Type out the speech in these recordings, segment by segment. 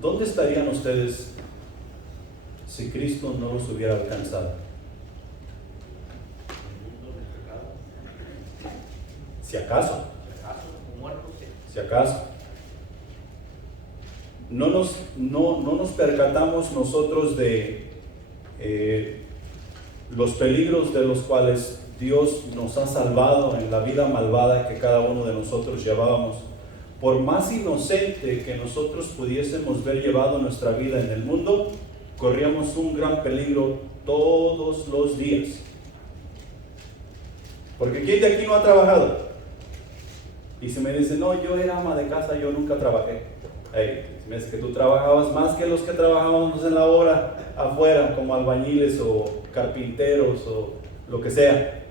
¿dónde estarían ustedes si Cristo no los hubiera alcanzado? Si acaso. Si acaso. No nos percatamos nosotros de los peligros de los cuales Dios nos ha salvado en la vida malvada que cada uno de nosotros llevábamos. Por más inocente que nosotros pudiésemos ver llevado nuestra vida en el mundo, corríamos un gran peligro todos los días. Porque ¿quién de aquí no ha trabajado? Y si me dice, no, yo era ama de casa, yo nunca trabajé. Hey, me dice que tú trabajabas más que los que trabajábamos en la obra afuera, como albañiles o carpinteros o lo que sea.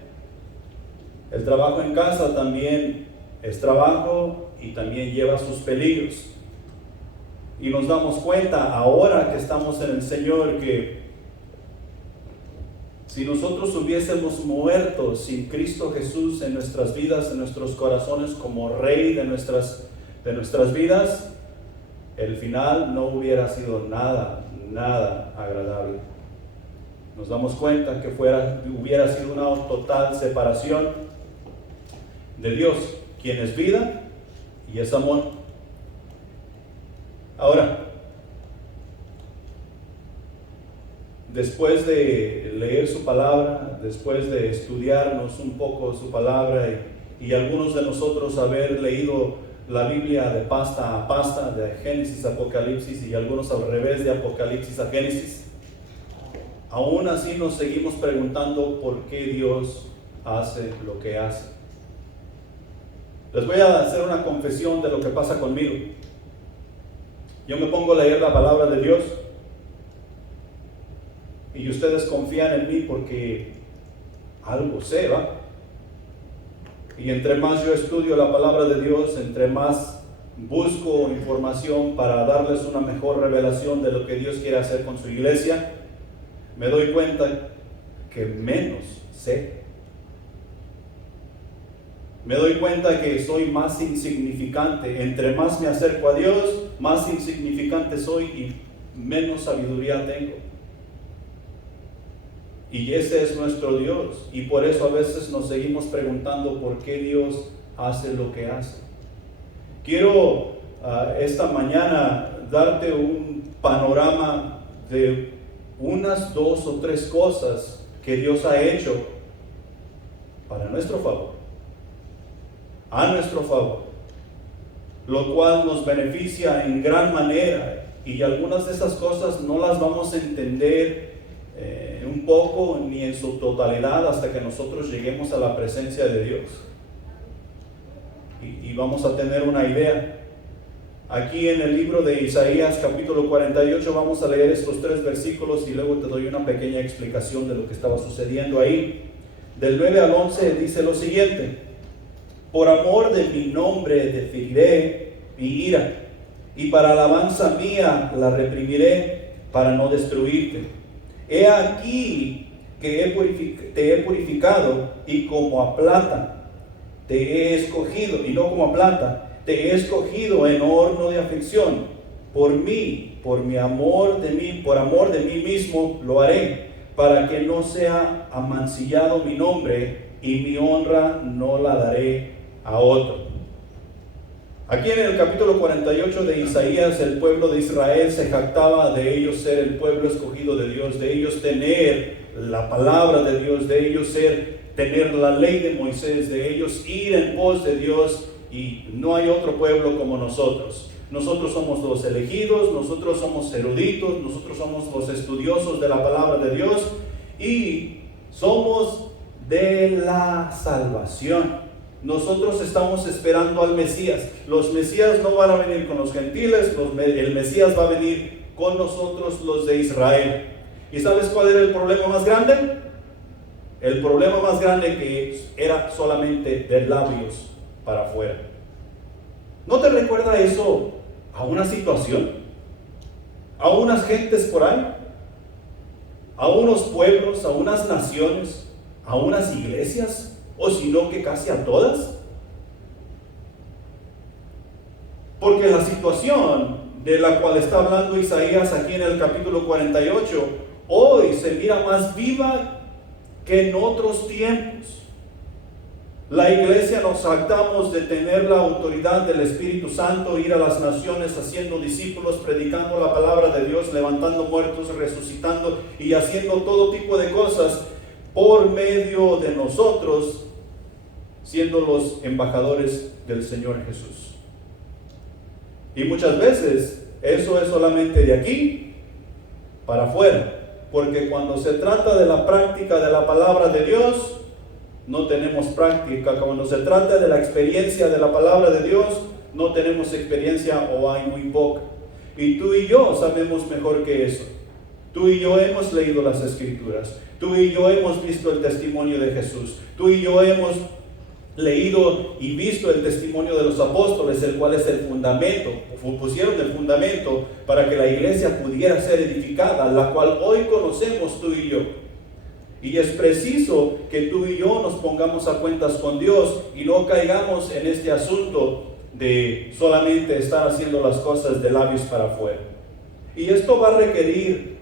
El trabajo en casa también es trabajo y también lleva sus peligros. Y nos damos cuenta ahora que estamos en el Señor que si nosotros hubiésemos muerto sin Cristo Jesús en nuestras vidas, en nuestros corazones como Rey de nuestras vidas, el final no hubiera sido nada agradable. Nos damos cuenta que hubiera sido una total separación de Dios, quien es vida y es amor. Ahora, después de leer su palabra, después de estudiarnos un poco su palabra y algunos de nosotros haber leído la Biblia de pasta a pasta, de Génesis a Apocalipsis y algunos al revés de Apocalipsis a Génesis, aún así nos seguimos preguntando por qué Dios hace lo que hace. Les voy a hacer una confesión de lo que pasa conmigo. Yo me pongo a leer la palabra de Dios y ustedes confían en mí porque algo sé, ¿va? Y entre más yo estudio la palabra de Dios, entre más busco información para darles una mejor revelación de lo que Dios quiere hacer con su iglesia, me doy cuenta que menos sé. Me doy cuenta que soy más insignificante. Entre más me acerco a Dios, más insignificante soy y menos sabiduría tengo. Y ese es nuestro Dios. Y por eso a veces nos seguimos preguntando por qué Dios hace lo que hace. Quiero esta mañana darte un panorama de unas 2 o 3 cosas que Dios ha hecho para nuestro favor. A nuestro favor, lo cual nos beneficia en gran manera, y algunas de esas cosas no las vamos a entender un poco ni en su totalidad hasta que nosotros lleguemos a la presencia de Dios y vamos a tener una idea. Aquí en el libro de Isaías capítulo 48 vamos a leer estos 3 versículos y luego te doy una pequeña explicación de lo que estaba sucediendo ahí. Del 9 al 11 dice lo siguiente: por amor de mi nombre deferiré mi ira, y para alabanza mía la reprimiré, para no destruirte. He aquí que te he purificado, y como a plata te he escogido, y no como a plata, te he escogido en horno de aflicción. Por mí, por amor de mí mismo lo haré, para que no sea amancillado mi nombre, y mi honra no la daré a otro. Aquí en el capítulo 48 de Isaías, el pueblo de Israel se jactaba de ellos ser el pueblo escogido de Dios, de ellos tener la palabra de Dios, de ellos tener la ley de Moisés, de ellos ir en pos de Dios, y no hay otro pueblo como nosotros. Nosotros somos los elegidos, nosotros somos eruditos, nosotros somos los estudiosos de la palabra de Dios y somos de la salvación. Nosotros estamos esperando al Mesías. Los Mesías no van a venir con los gentiles, el Mesías va a venir con nosotros, los de Israel. ¿Y sabes cuál era el problema más grande? El problema más grande que era solamente de labios para afuera. ¿No te recuerda eso a una situación? ¿A unas gentes por ahí? ¿A unos pueblos? ¿A unas naciones? ¿A unas iglesias? ¿O sino que casi a todas? Porque la situación de la cual está hablando Isaías aquí en el capítulo 48, hoy se mira más viva que en otros tiempos. La iglesia nos jactamos de tener la autoridad del Espíritu Santo, ir a las naciones haciendo discípulos, predicando la palabra de Dios, levantando muertos, resucitando y haciendo todo tipo de cosas por medio de nosotros, siendo los embajadores del Señor Jesús. Y muchas veces eso es solamente de aquí para afuera, porque cuando se trata de la práctica de la palabra de Dios, no tenemos práctica. Cuando se trata de la experiencia de la palabra de Dios, no tenemos experiencia o hay muy poca. Y tú y yo sabemos mejor que eso. Tú y yo hemos leído las Escrituras. Tú y yo hemos visto el testimonio de Jesús. Tú y yo hemos leído y visto el testimonio de los apóstoles, el cual es el fundamento, pusieron el fundamento para que la iglesia pudiera ser edificada, la cual hoy conocemos tú y yo. Y es preciso que tú y yo nos pongamos a cuentas con Dios y no caigamos en este asunto de solamente estar haciendo las cosas de labios para afuera. Y esto va a requerir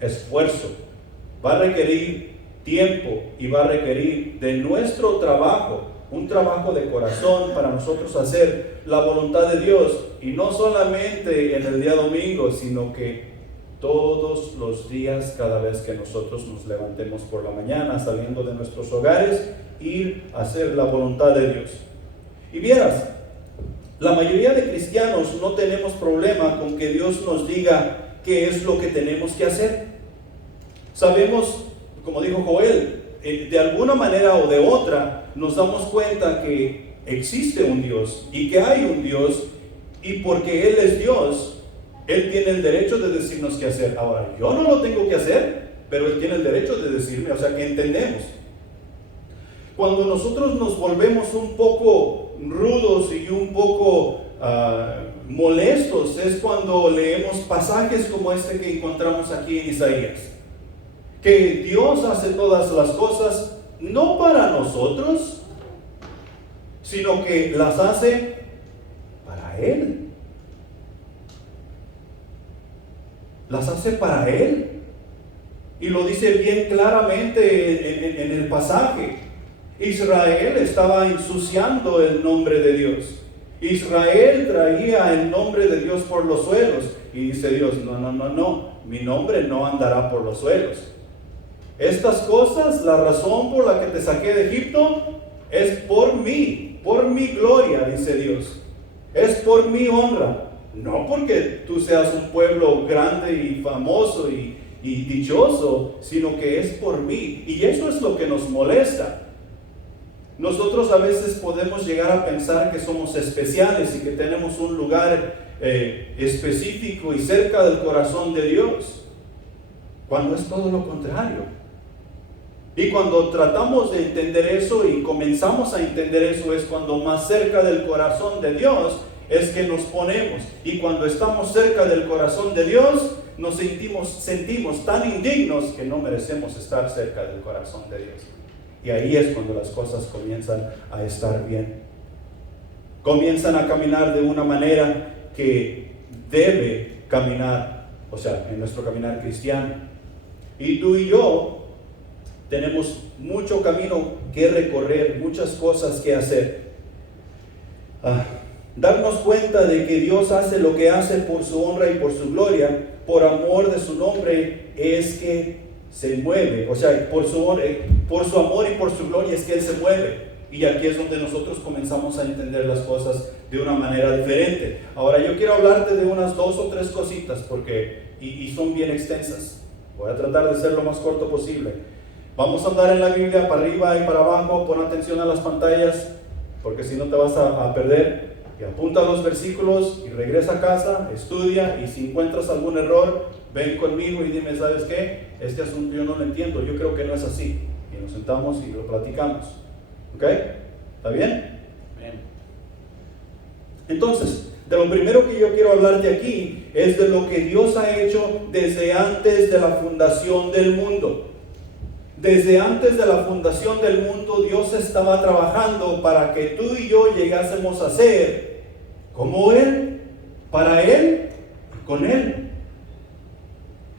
esfuerzo, va a requerir tiempo y va a requerir de nuestro trabajo, un trabajo de corazón para nosotros hacer la voluntad de Dios, y no solamente en el día domingo, sino que todos los días, cada vez que nosotros nos levantemos por la mañana, saliendo de nuestros hogares, ir a hacer la voluntad de Dios. Y vieras, la mayoría de cristianos no tenemos problema con que Dios nos diga qué es lo que tenemos que hacer. Sabemos, como dijo Joel, de alguna manera o de otra, nos damos cuenta que existe un Dios y que hay un Dios, y porque Él es Dios, Él tiene el derecho de decirnos qué hacer. Ahora, yo no lo tengo que hacer, pero Él tiene el derecho de decirme, o sea que entendemos. Cuando nosotros nos volvemos un poco rudos y un poco molestos, es cuando leemos pasajes como este que encontramos aquí en Isaías. Que Dios hace todas las cosas no para nosotros, sino que las hace para Él. Las hace para Él. Y lo dice bien claramente en el pasaje. Israel estaba ensuciando el nombre de Dios. Israel traía el nombre de Dios por los suelos. Y dice Dios, no, mi nombre no andará por los suelos. Estas cosas, la razón por la que te saqué de Egipto, es por mi gloria, dice Dios. Es por mi honra. No porque tú seas un pueblo grande y famoso y dichoso, sino que es por mí. Y eso es lo que nos molesta. Nosotros a veces podemos llegar a pensar que somos especiales y que tenemos un lugar específico y cerca del corazón de Dios, cuando es todo lo contrario. Y cuando tratamos de entender eso y comenzamos a entender eso, es cuando más cerca del corazón de Dios es que nos ponemos. Y cuando estamos cerca del corazón de Dios, nos sentimos tan indignos que no merecemos estar cerca del corazón de Dios. Y ahí es cuando las cosas comienzan a estar bien. Comienzan a caminar de una manera que debe caminar, o sea, en nuestro caminar cristiano. Y tú y yo tenemos mucho camino que recorrer, muchas cosas que hacer. Darnos cuenta de que Dios hace lo que hace por su honra y por su gloria, por amor de su nombre, es que se mueve. O sea, por su amor y por su gloria es que Él se mueve. Y aquí es donde nosotros comenzamos a entender las cosas de una manera diferente. Ahora yo quiero hablarte de unas 2 o 3 cositas, porque y son bien extensas. Voy a tratar de ser lo más corto posible. Vamos a andar en la Biblia para arriba y para abajo. Pon atención a las pantallas, porque si no te vas a perder. Y apunta los versículos y regresa a casa, estudia, y si encuentras algún error, ven conmigo y dime, ¿sabes qué? Este asunto yo no lo entiendo, yo creo que no es así. Y nos sentamos y lo platicamos. ¿Ok? ¿Está bien? Bien. Entonces, de lo primero que yo quiero hablarte aquí es de lo que Dios ha hecho desde antes de la fundación del mundo. Desde antes de la fundación del mundo, Dios estaba trabajando para que tú y yo llegásemos a ser como Él. para Él y con Él.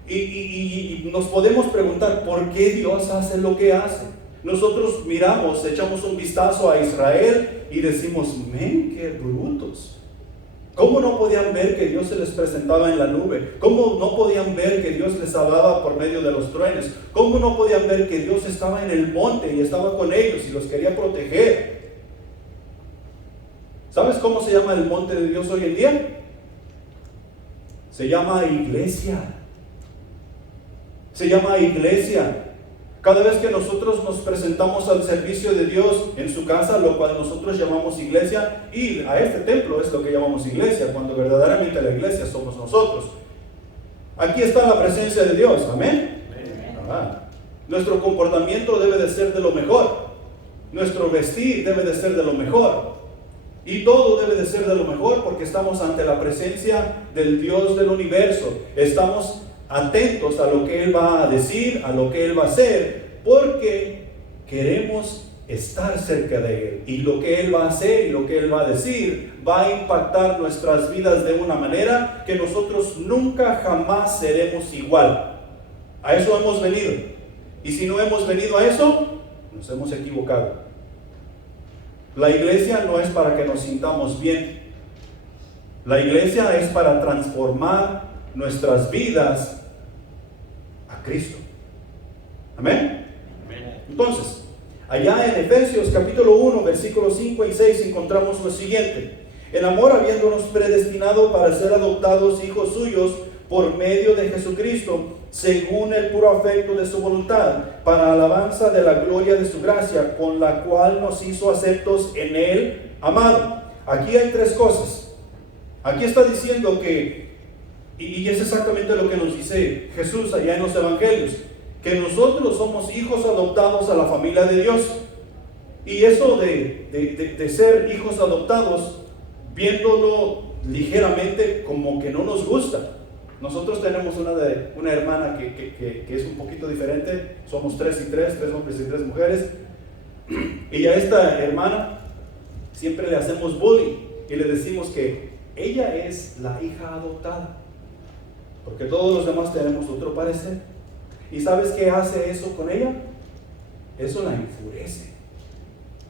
Y nos podemos preguntar, ¿por qué Dios hace lo que hace? Nosotros miramos, echamos un vistazo a Israel y decimos, men, qué brutos. ¿Cómo no podían ver que Dios se les presentaba en la nube? ¿Cómo no podían ver que Dios les hablaba por medio de los truenos? ¿Cómo no podían ver que Dios estaba en el monte y estaba con ellos y los quería proteger? ¿Sabes cómo se llama el monte de Dios hoy en día? Se llama iglesia. Se llama iglesia. Cada vez que nosotros nos presentamos al servicio de Dios en su casa, lo cual nosotros llamamos iglesia, y a este templo es lo que llamamos iglesia, cuando verdaderamente la iglesia somos nosotros. Aquí está la presencia de Dios, amén. Nuestro comportamiento debe de ser de lo mejor, nuestro vestir debe de ser de lo mejor, y todo debe de ser de lo mejor porque estamos ante la presencia del Dios del universo. Estamos atentos a lo que Él va a decir, a lo que Él va a hacer, porque queremos estar cerca de Él, y lo que Él va a hacer y lo que Él va a decir va a impactar nuestras vidas de una manera que nosotros nunca jamás seremos igual. A eso hemos venido, y si no hemos venido a eso, nos hemos equivocado. La iglesia no es para que nos sintamos bien. La iglesia es para transformar nuestras vidas a Cristo. Amén. Entonces, allá en Efesios capítulo 1, versículos 5 y 6 encontramos lo siguiente: en amor, habiéndonos predestinado para ser adoptados hijos suyos por medio de Jesucristo, según el puro afecto de su voluntad, para alabanza de la gloria de su gracia, con la cual nos hizo aceptos en Él, amado. Aquí hay tres cosas. Aquí está diciendo que, y es exactamente lo que nos dice Jesús allá en los evangelios, que nosotros somos hijos adoptados a la familia de Dios. Y eso de ser hijos adoptados, viéndolo ligeramente, como que no nos gusta. Nosotros tenemos una hermana que es un poquito diferente. Somos 3 y 3 hombres y 3 mujeres. Y a esta hermana siempre le hacemos bullying y le decimos que ella es la hija adoptada, porque todos los demás tenemos otro parecer. ¿Y sabes qué hace eso con ella? Eso la enfurece,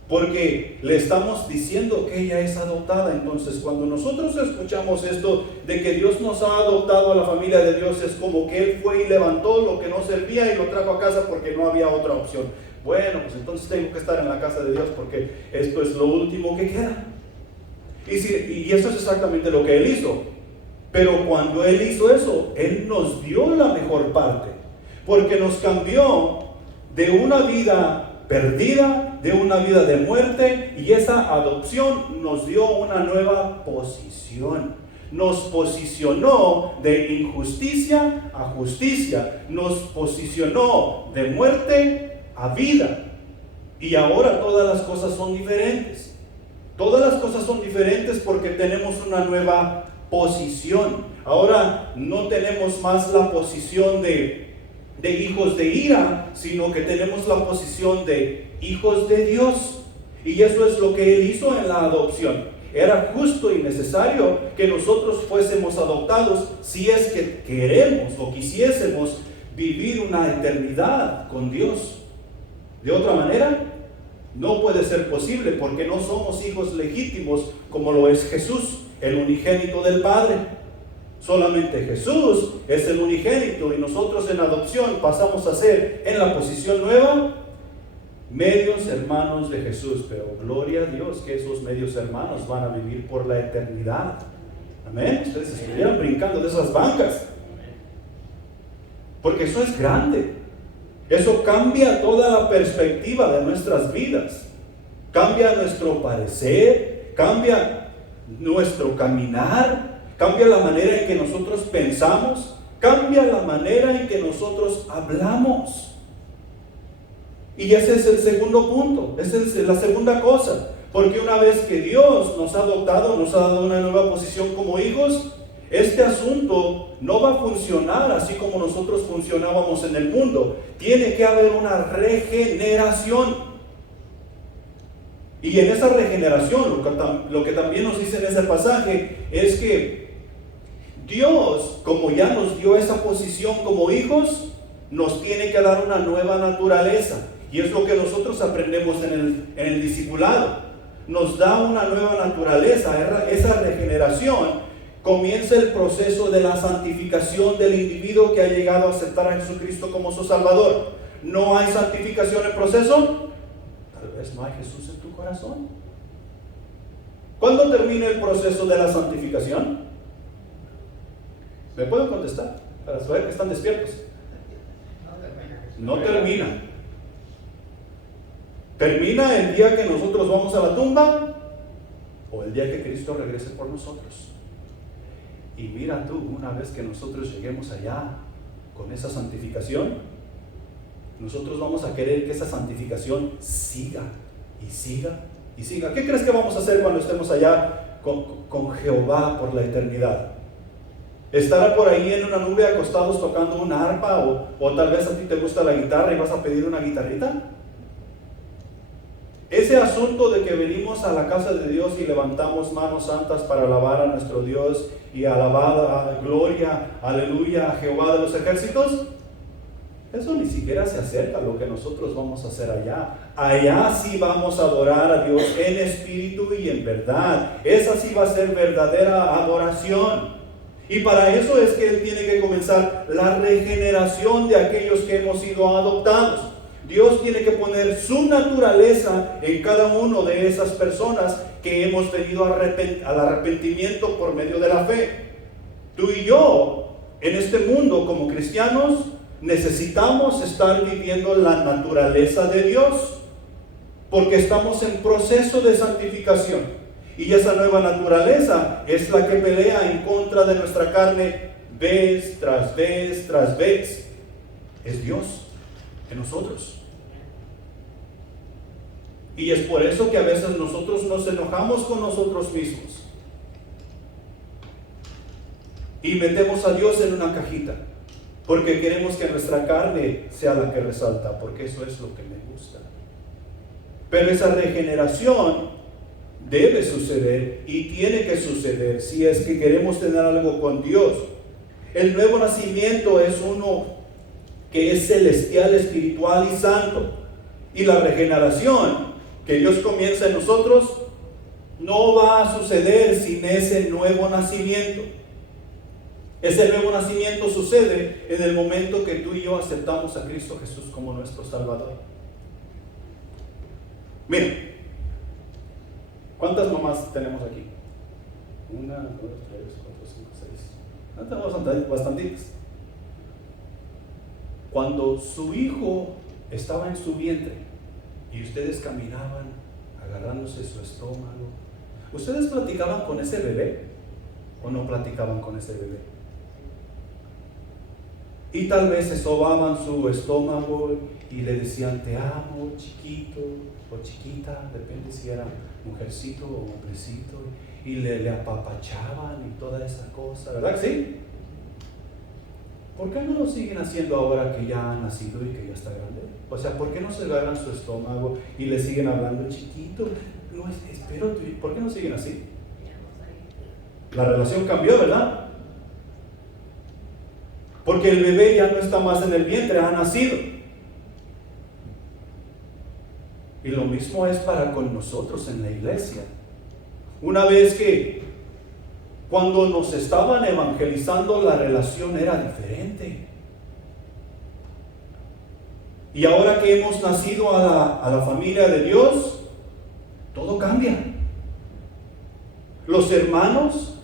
porque le estamos diciendo que ella es adoptada. Entonces, cuando nosotros escuchamos esto de que Dios nos ha adoptado a la familia de Dios, es como que Él fue y levantó lo que no servía y lo trajo a casa porque no había otra opción. Bueno, pues entonces tengo que estar en la casa de Dios porque esto es lo último que queda. Y eso es exactamente lo que Él hizo. Pero cuando Él hizo eso, Él nos dio la mejor parte, porque nos cambió de una vida perdida, de una vida de muerte, y esa adopción nos dio una nueva posición. Nos posicionó de injusticia a justicia, nos posicionó de muerte a vida. Y ahora todas las cosas son diferentes. Todas las cosas son diferentes porque tenemos una nueva posición. Ahora no tenemos más la posición de hijos de ira, sino que tenemos la posición de hijos de Dios. Y eso es lo que Él hizo en la adopción. Era justo y necesario que nosotros fuésemos adoptados si es que queremos o quisiésemos vivir una eternidad con Dios. De otra manera, no puede ser posible, porque no somos hijos legítimos como lo es Jesús, el unigénito del Padre. Solamente Jesús es el unigénito, y nosotros en adopción pasamos a ser, en la posición nueva, medios hermanos de Jesús. Pero gloria a Dios que esos medios hermanos van a vivir por la eternidad. Amén. Ustedes estuvieran brincando de esas bancas, porque eso es grande. Eso cambia toda la perspectiva de nuestras vidas, cambia nuestro parecer, cambia nuestro caminar, cambia la manera en que nosotros pensamos, cambia la manera en que nosotros hablamos. Y ese es el segundo punto, esa es la segunda cosa, porque una vez que Dios nos ha adoptado, nos ha dado una nueva posición como hijos, este asunto no va a funcionar así como nosotros funcionábamos en el mundo. Tiene que haber una regeneración. Y en esa regeneración, lo que también nos dice en ese pasaje, es que Dios, como ya nos dio esa posición como hijos, nos tiene que dar una nueva naturaleza. Y es lo que nosotros aprendemos en el discipulado. Nos da una nueva naturaleza. Esa regeneración comienza el proceso de la santificación del individuo que ha llegado a aceptar a Jesucristo como su Salvador. ¿No hay santificación en proceso? Tal vez no hay Jesús en tu corazón. ¿Cuándo termina el proceso de la santificación? ¿Me pueden contestar? Para saber que están despiertos. No termina. ¿Termina el día que nosotros vamos a la tumba? ¿O el día que Cristo regrese por nosotros? Y mira tú, una vez que nosotros lleguemos allá con esa santificación, nosotros vamos a querer que esa santificación siga y siga y siga. ¿Qué crees que vamos a hacer cuando estemos allá con Jehová por la eternidad? ¿Estará por ahí en una nube acostados tocando una arpa? O tal vez a ti te gusta la guitarra y vas a pedir una guitarrita. Ese asunto de que venimos a la casa de Dios y levantamos manos santas para alabar a nuestro Dios y alabar, gloria, aleluya, a Jehová de los ejércitos, eso ni siquiera se acerca a lo que nosotros vamos a hacer allá. Allá sí vamos a adorar a Dios en espíritu y en verdad. Esa sí va a ser verdadera adoración. Y para eso es que Él tiene que comenzar la regeneración de aquellos que hemos sido adoptados. Dios tiene que poner su naturaleza en cada uno de esas personas que hemos venido al arrepentimiento por medio de la fe. Tú y yo, en este mundo como cristianos, necesitamos estar viviendo la naturaleza de Dios, porque estamos en proceso de santificación. Y esa nueva naturaleza es la que pelea en contra de nuestra carne vez tras vez tras vez. Es Dios en nosotros. Y es por eso que a veces nosotros nos enojamos con nosotros mismos y metemos a Dios en una cajita, porque queremos que nuestra carne sea la que resalta, porque eso es lo que me gusta. Pero esa regeneración debe suceder y tiene que suceder si es que queremos tener algo con Dios. El nuevo nacimiento es uno que es celestial, espiritual y santo. Y la regeneración que Dios comienza en nosotros no va a suceder sin ese nuevo nacimiento. Ese nuevo nacimiento sucede en el momento que tú y yo aceptamos a Cristo Jesús como nuestro Salvador. Miren, ¿cuántas mamás tenemos aquí? 1, 2, 3, 4, 5, 6. Tenemos bastantitas. Cuando su hijo estaba en su vientre y ustedes caminaban agarrándose su estómago, ¿ustedes platicaban con ese bebé o no platicaban con ese bebé? Y tal vez se sobaban su estómago y le decían te amo, chiquito o chiquita, depende si era mujercito o hombrecito, y le apapachaban y toda esa cosa, ¿verdad que sí? ¿Por qué no lo siguen haciendo ahora que ya ha nacido y que ya está grande? O sea, ¿por qué no se agarran su estómago y le siguen hablando chiquito? No, espero, ¿por qué no siguen así? La relación cambió, ¿verdad? Porque el bebé ya no está más en el vientre, ha nacido. Y lo mismo es para con nosotros en la iglesia. Una vez que cuando nos estaban evangelizando, la relación era diferente. Y ahora que hemos nacido a la familia de Dios, todo cambia. Los hermanos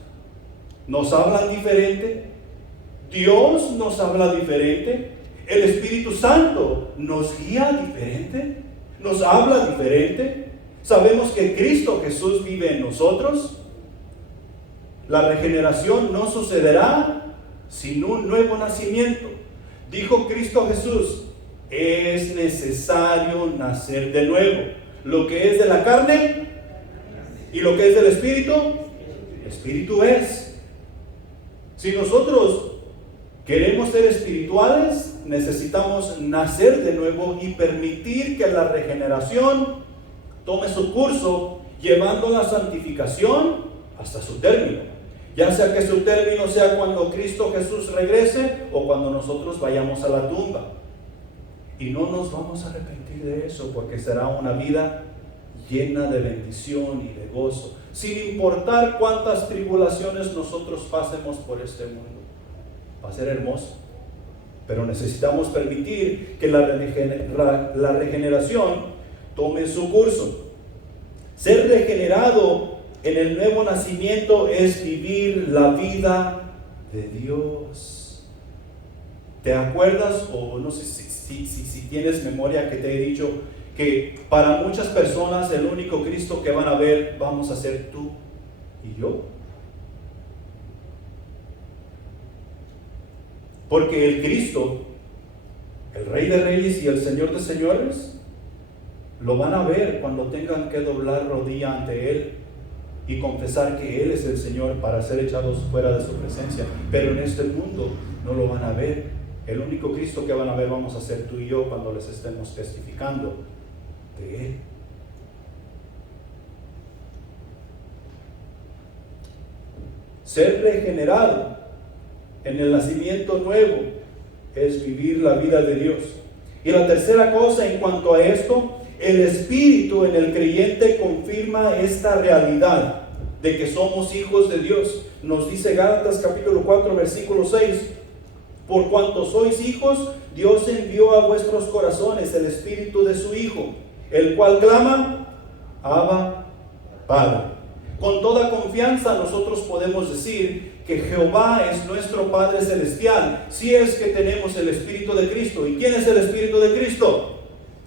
nos hablan diferente, Dios nos habla diferente, el Espíritu Santo nos guía diferente, nos habla diferente. Sabemos que Cristo Jesús vive en nosotros. La regeneración no sucederá sin un nuevo nacimiento. Dijo Cristo Jesús, es necesario nacer de nuevo. Lo que es de la carne y lo que es del Espíritu, Espíritu es. Si nosotros queremos ser espirituales, necesitamos nacer de nuevo y permitir que la regeneración tome su curso, llevando la santificación hasta su término. ya sea que su término sea cuando Cristo Jesús regrese o cuando nosotros vayamos a la tumba. Y no nos vamos a arrepentir de eso, porque será una vida llena de bendición y de gozo, sin importar cuántas tribulaciones nosotros pasemos por este mundo. Va a ser hermoso, pero necesitamos permitir que la regeneración tome su curso. Ser regenerado en el nuevo nacimiento es vivir la vida de Dios. ¿Te acuerdas, o no sé si tienes memoria, que te he dicho que para muchas personas el único Cristo que van a ver vamos a ser tú y yo? Porque el Cristo, el Rey de Reyes y el Señor de Señores, lo van a ver cuando tengan que doblar rodilla ante Él y confesar que Él es el Señor para ser echados fuera de su presencia. Pero en este mundo no lo van a ver. El único Cristo que van a ver vamos a ser tú y yo cuando les estemos testificando de Él. Ser regenerado en el nacimiento nuevo es vivir la vida de Dios. Y la tercera cosa en cuanto a esto, el Espíritu en el creyente confirma esta realidad de que somos hijos de Dios. Nos dice Gálatas capítulo 4 versículo 6: por cuanto sois hijos, Dios envió a vuestros corazones el Espíritu de su Hijo, el cual clama, Abba, Padre. Con toda confianza nosotros podemos decir que Jehová es nuestro Padre Celestial, si es que tenemos el Espíritu de Cristo. ¿Y quién es el Espíritu de Cristo?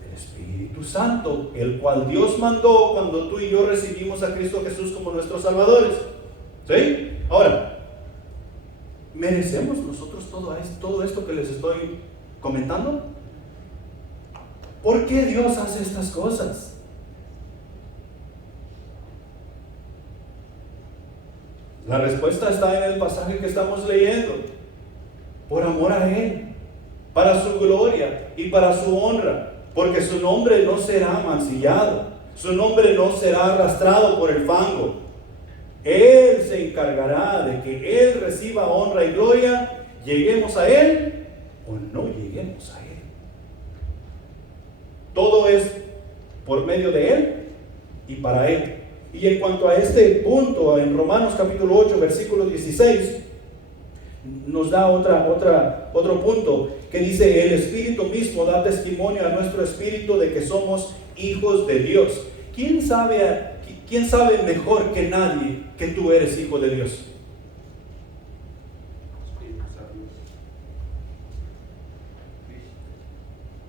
El Espíritu Santo, el cual Dios mandó cuando tú y yo recibimos a Cristo Jesús como nuestros salvadores. ¿Sí? Ahora, ¿merecemos nosotros todo esto que les estoy comentando? ¿Por qué Dios hace estas cosas? La respuesta está en el pasaje que estamos leyendo. Por amor a Él, para su gloria y para su honra, porque su nombre no será mancillado, su nombre no será arrastrado por el fango. Él se encargará de que Él reciba honra y gloria, lleguemos a Él o no lleguemos a Él. Todo es por medio de Él y para Él. Y en cuanto a este punto, en Romanos capítulo 8, versículo 16, nos da otro punto que dice: el Espíritu mismo da testimonio a nuestro espíritu de que somos hijos de Dios. ¿Quién sabe mejor que nadie que tú eres hijo de Dios?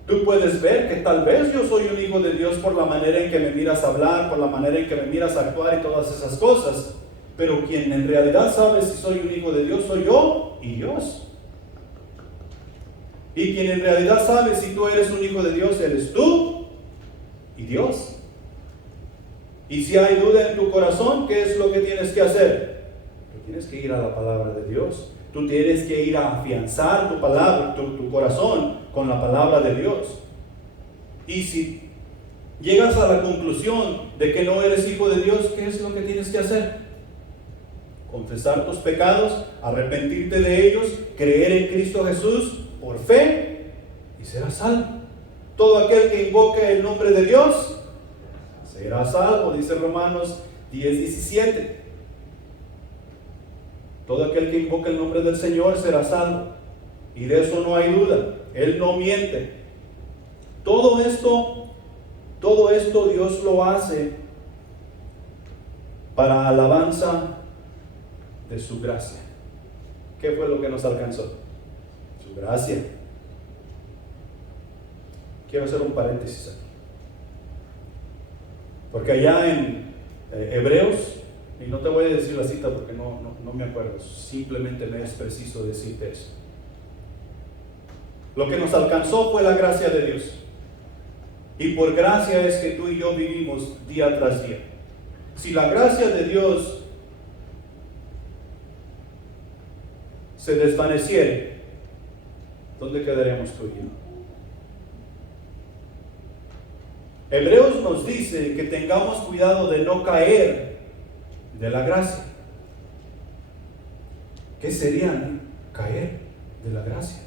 Tú puedes ver que tal vez yo soy un hijo de Dios por la manera en que me miras hablar, por la manera en que me miras actuar y todas esas cosas. Pero quien en realidad sabe si soy un hijo de Dios soy yo y Dios. Y quien en realidad sabe si tú eres un hijo de Dios eres tú y Dios. Y si hay duda en tu corazón, ¿qué es lo que tienes que hacer? Tú tienes que ir a la palabra de Dios. Tú tienes que ir a afianzar tu palabra, tu corazón con la palabra de Dios. Y si llegas a la conclusión de que no eres hijo de Dios, ¿qué es lo que tienes que hacer? Confesar tus pecados, arrepentirte de ellos, creer en Cristo Jesús por fe y serás salvo. Todo aquel que invoque el nombre de Dios será salvo, dice Romanos 10:17. Todo aquel que invoque el nombre del Señor será salvo. Y de eso no hay duda. Él no miente. Todo esto Dios lo hace para alabanza de su gracia. ¿Qué fue lo que nos alcanzó? Su gracia. Quiero hacer un paréntesis aquí. Porque allá en Hebreos, y no te voy a decir la cita porque no me acuerdo, simplemente me es preciso decirte eso. Lo que nos alcanzó fue la gracia de Dios. Y por gracia es que tú y yo vivimos día tras día. Si la gracia de Dios se desvaneciere, ¿dónde quedaremos tú y yo? Hebreos nos dice que tengamos cuidado de no caer de la gracia. ¿Qué serían caer de la gracia?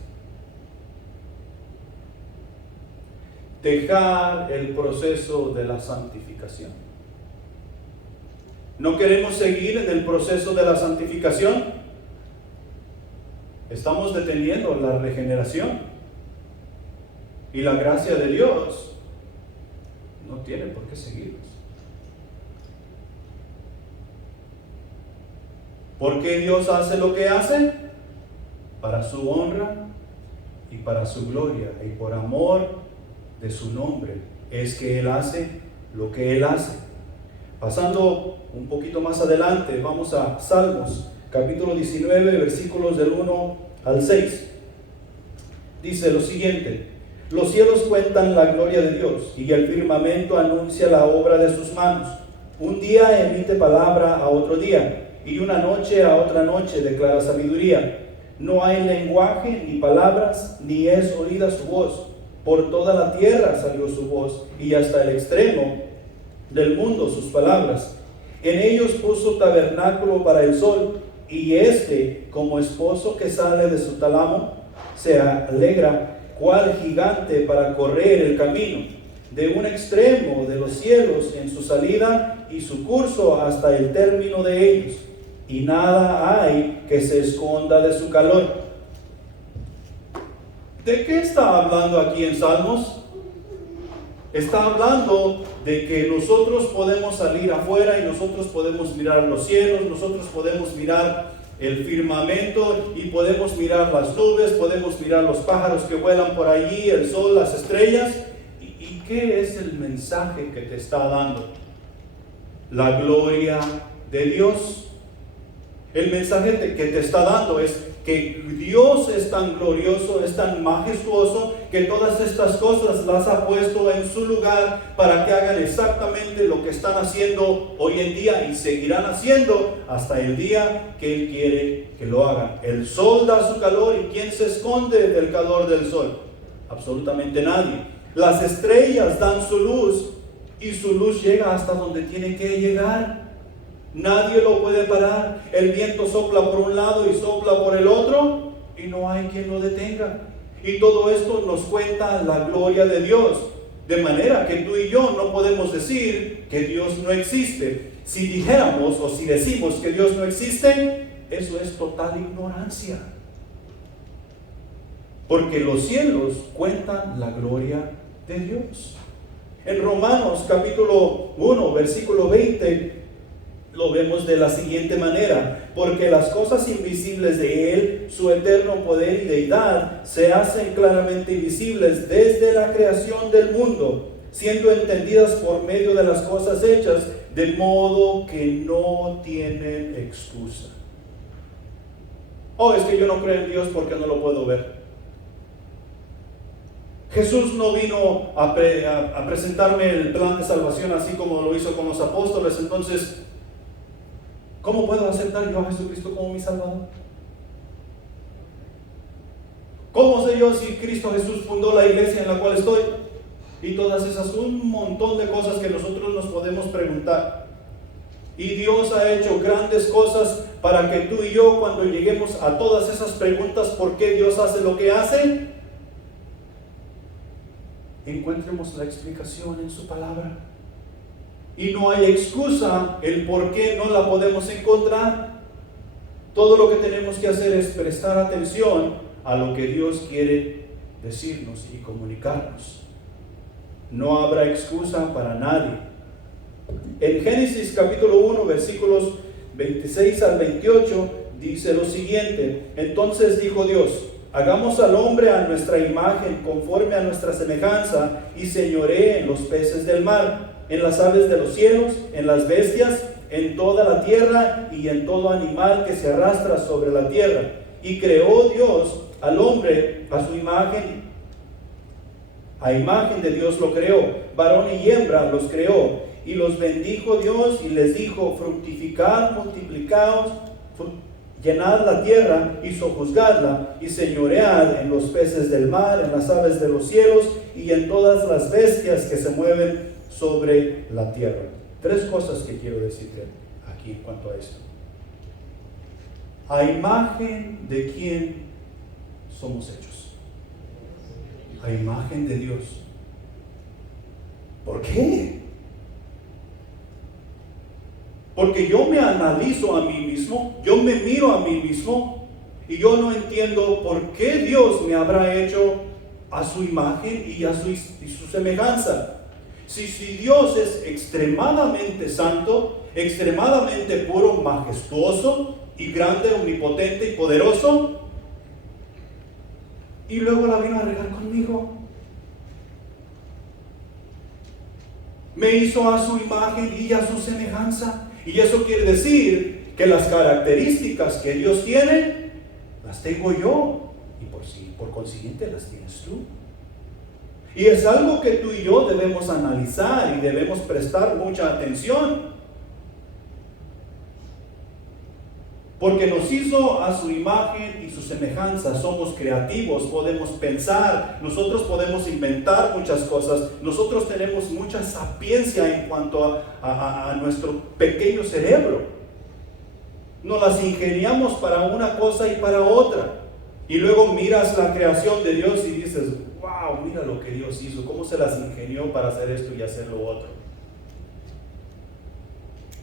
Dejar el proceso de la santificación. ¿No queremos seguir en el proceso de la santificación? Estamos deteniendo la regeneración. Y la gracia de Dios no tiene por qué seguirnos. ¿Por qué Dios hace lo que hace? Para su honra y para su gloria y por amor de su nombre es que Él hace lo que Él hace. Pasando un poquito más adelante, vamos a Salmos, capítulo 19, versículos del 1 al 6. Dice lo siguiente: los cielos cuentan la gloria de Dios y el firmamento anuncia la obra de sus manos. Un día emite palabra a otro día y una noche a otra noche declara sabiduría. No hay lenguaje ni palabras, ni es oída su voz. Por toda la tierra salió su voz, y hasta el extremo del mundo sus palabras. En ellos puso tabernáculo para el sol, y éste, como esposo que sale de su tálamo, se alegra cual gigante para correr el camino. De un extremo de los cielos en su salida, y su curso hasta el término de ellos. Y nada hay que se esconda de su calor. ¿De qué está hablando aquí en Salmos? Está hablando de que nosotros podemos salir afuera y nosotros podemos mirar los cielos, nosotros podemos mirar el firmamento y podemos mirar las nubes, podemos mirar los pájaros que vuelan por allí, el sol, las estrellas. ¿Y qué es el mensaje que te está dando? La gloria de Dios. El mensaje que te está dando es que Dios es tan glorioso, es tan majestuoso, que todas estas cosas las ha puesto en su lugar para que hagan exactamente lo que están haciendo hoy en día y seguirán haciendo hasta el día que Él quiere que lo hagan. El sol da su calor, y ¿quién se esconde del calor del sol? Absolutamente nadie. Las estrellas dan su luz, y su luz llega hasta donde tiene que llegar. Nadie lo puede parar. El viento sopla por un lado y sopla por el otro, y no hay quien lo detenga. Y todo esto nos cuenta la gloria de Dios, de manera que tú y yo no podemos decir que Dios no existe. Si dijéramos o si decimos que Dios no existe, eso es total ignorancia, porque los cielos cuentan la gloria de Dios. En Romanos capítulo 1 versículo 20 lo vemos de la siguiente manera: porque las cosas invisibles de Él, su eterno poder y deidad, se hacen claramente visibles desde la creación del mundo, siendo entendidas por medio de las cosas hechas, de modo que no tienen excusa. Oh, es que yo no creo en Dios porque no lo puedo ver. Jesús no vino a presentarme el plan de salvación así como lo hizo con los apóstoles. Entonces, ¿cómo puedo aceptar yo a Jesucristo como mi Salvador? ¿Cómo sé yo si Cristo Jesús fundó la iglesia en la cual estoy? Y todas esas, un montón de cosas que nosotros nos podemos preguntar. Y Dios ha hecho grandes cosas para que tú y yo, cuando lleguemos a todas esas preguntas, ¿por qué Dios hace lo que hace?, encuentremos la explicación en su palabra. Y no hay excusa el por qué no la podemos encontrar. Todo lo que tenemos que hacer es prestar atención a lo que Dios quiere decirnos y comunicarnos. No habrá excusa para nadie. En Génesis capítulo 1 versículos 26 al 28 dice lo siguiente: entonces dijo Dios: hagamos al hombre a nuestra imagen, conforme a nuestra semejanza, y señoree en los peces del mar, en las aves de los cielos, en las bestias, en toda la tierra y en todo animal que se arrastra sobre la tierra. Y creó Dios al hombre a su imagen. A imagen de Dios lo creó, varón y hembra los creó. Y los bendijo Dios y les dijo: fructificad, multiplicaos, llenad la tierra y sojuzgadla, y señoread en los peces del mar, en las aves de los cielos y en todas las bestias que se mueven sobre la tierra. Tres cosas que quiero decirte aquí en cuanto a esto. ¿A imagen de quién somos hechos? A imagen de Dios. ¿Por qué? Porque yo me analizo a mí mismo, yo me miro a mí mismo y yo no entiendo por qué Dios me habrá hecho a su imagen y a su semejanza. Si Dios es extremadamente santo, extremadamente puro, majestuoso y grande, omnipotente y poderoso, y luego la vino a regar conmigo. Me hizo a su imagen y a su semejanza. Y eso quiere decir que las características que Dios tiene, las tengo yo. Y por consiguiente las tienes tú. Y es algo que tú y yo debemos analizar y debemos prestar mucha atención. Porque nos hizo a su imagen y su semejanza. Somos creativos, podemos pensar, nosotros podemos inventar muchas cosas. Nosotros tenemos mucha sapiencia en cuanto a nuestro pequeño cerebro. Nos las ingeniamos para una cosa y para otra. Y luego miras la creación de Dios y dices, wow, mira lo que Dios hizo, cómo se las ingenió para hacer esto y hacer lo otro.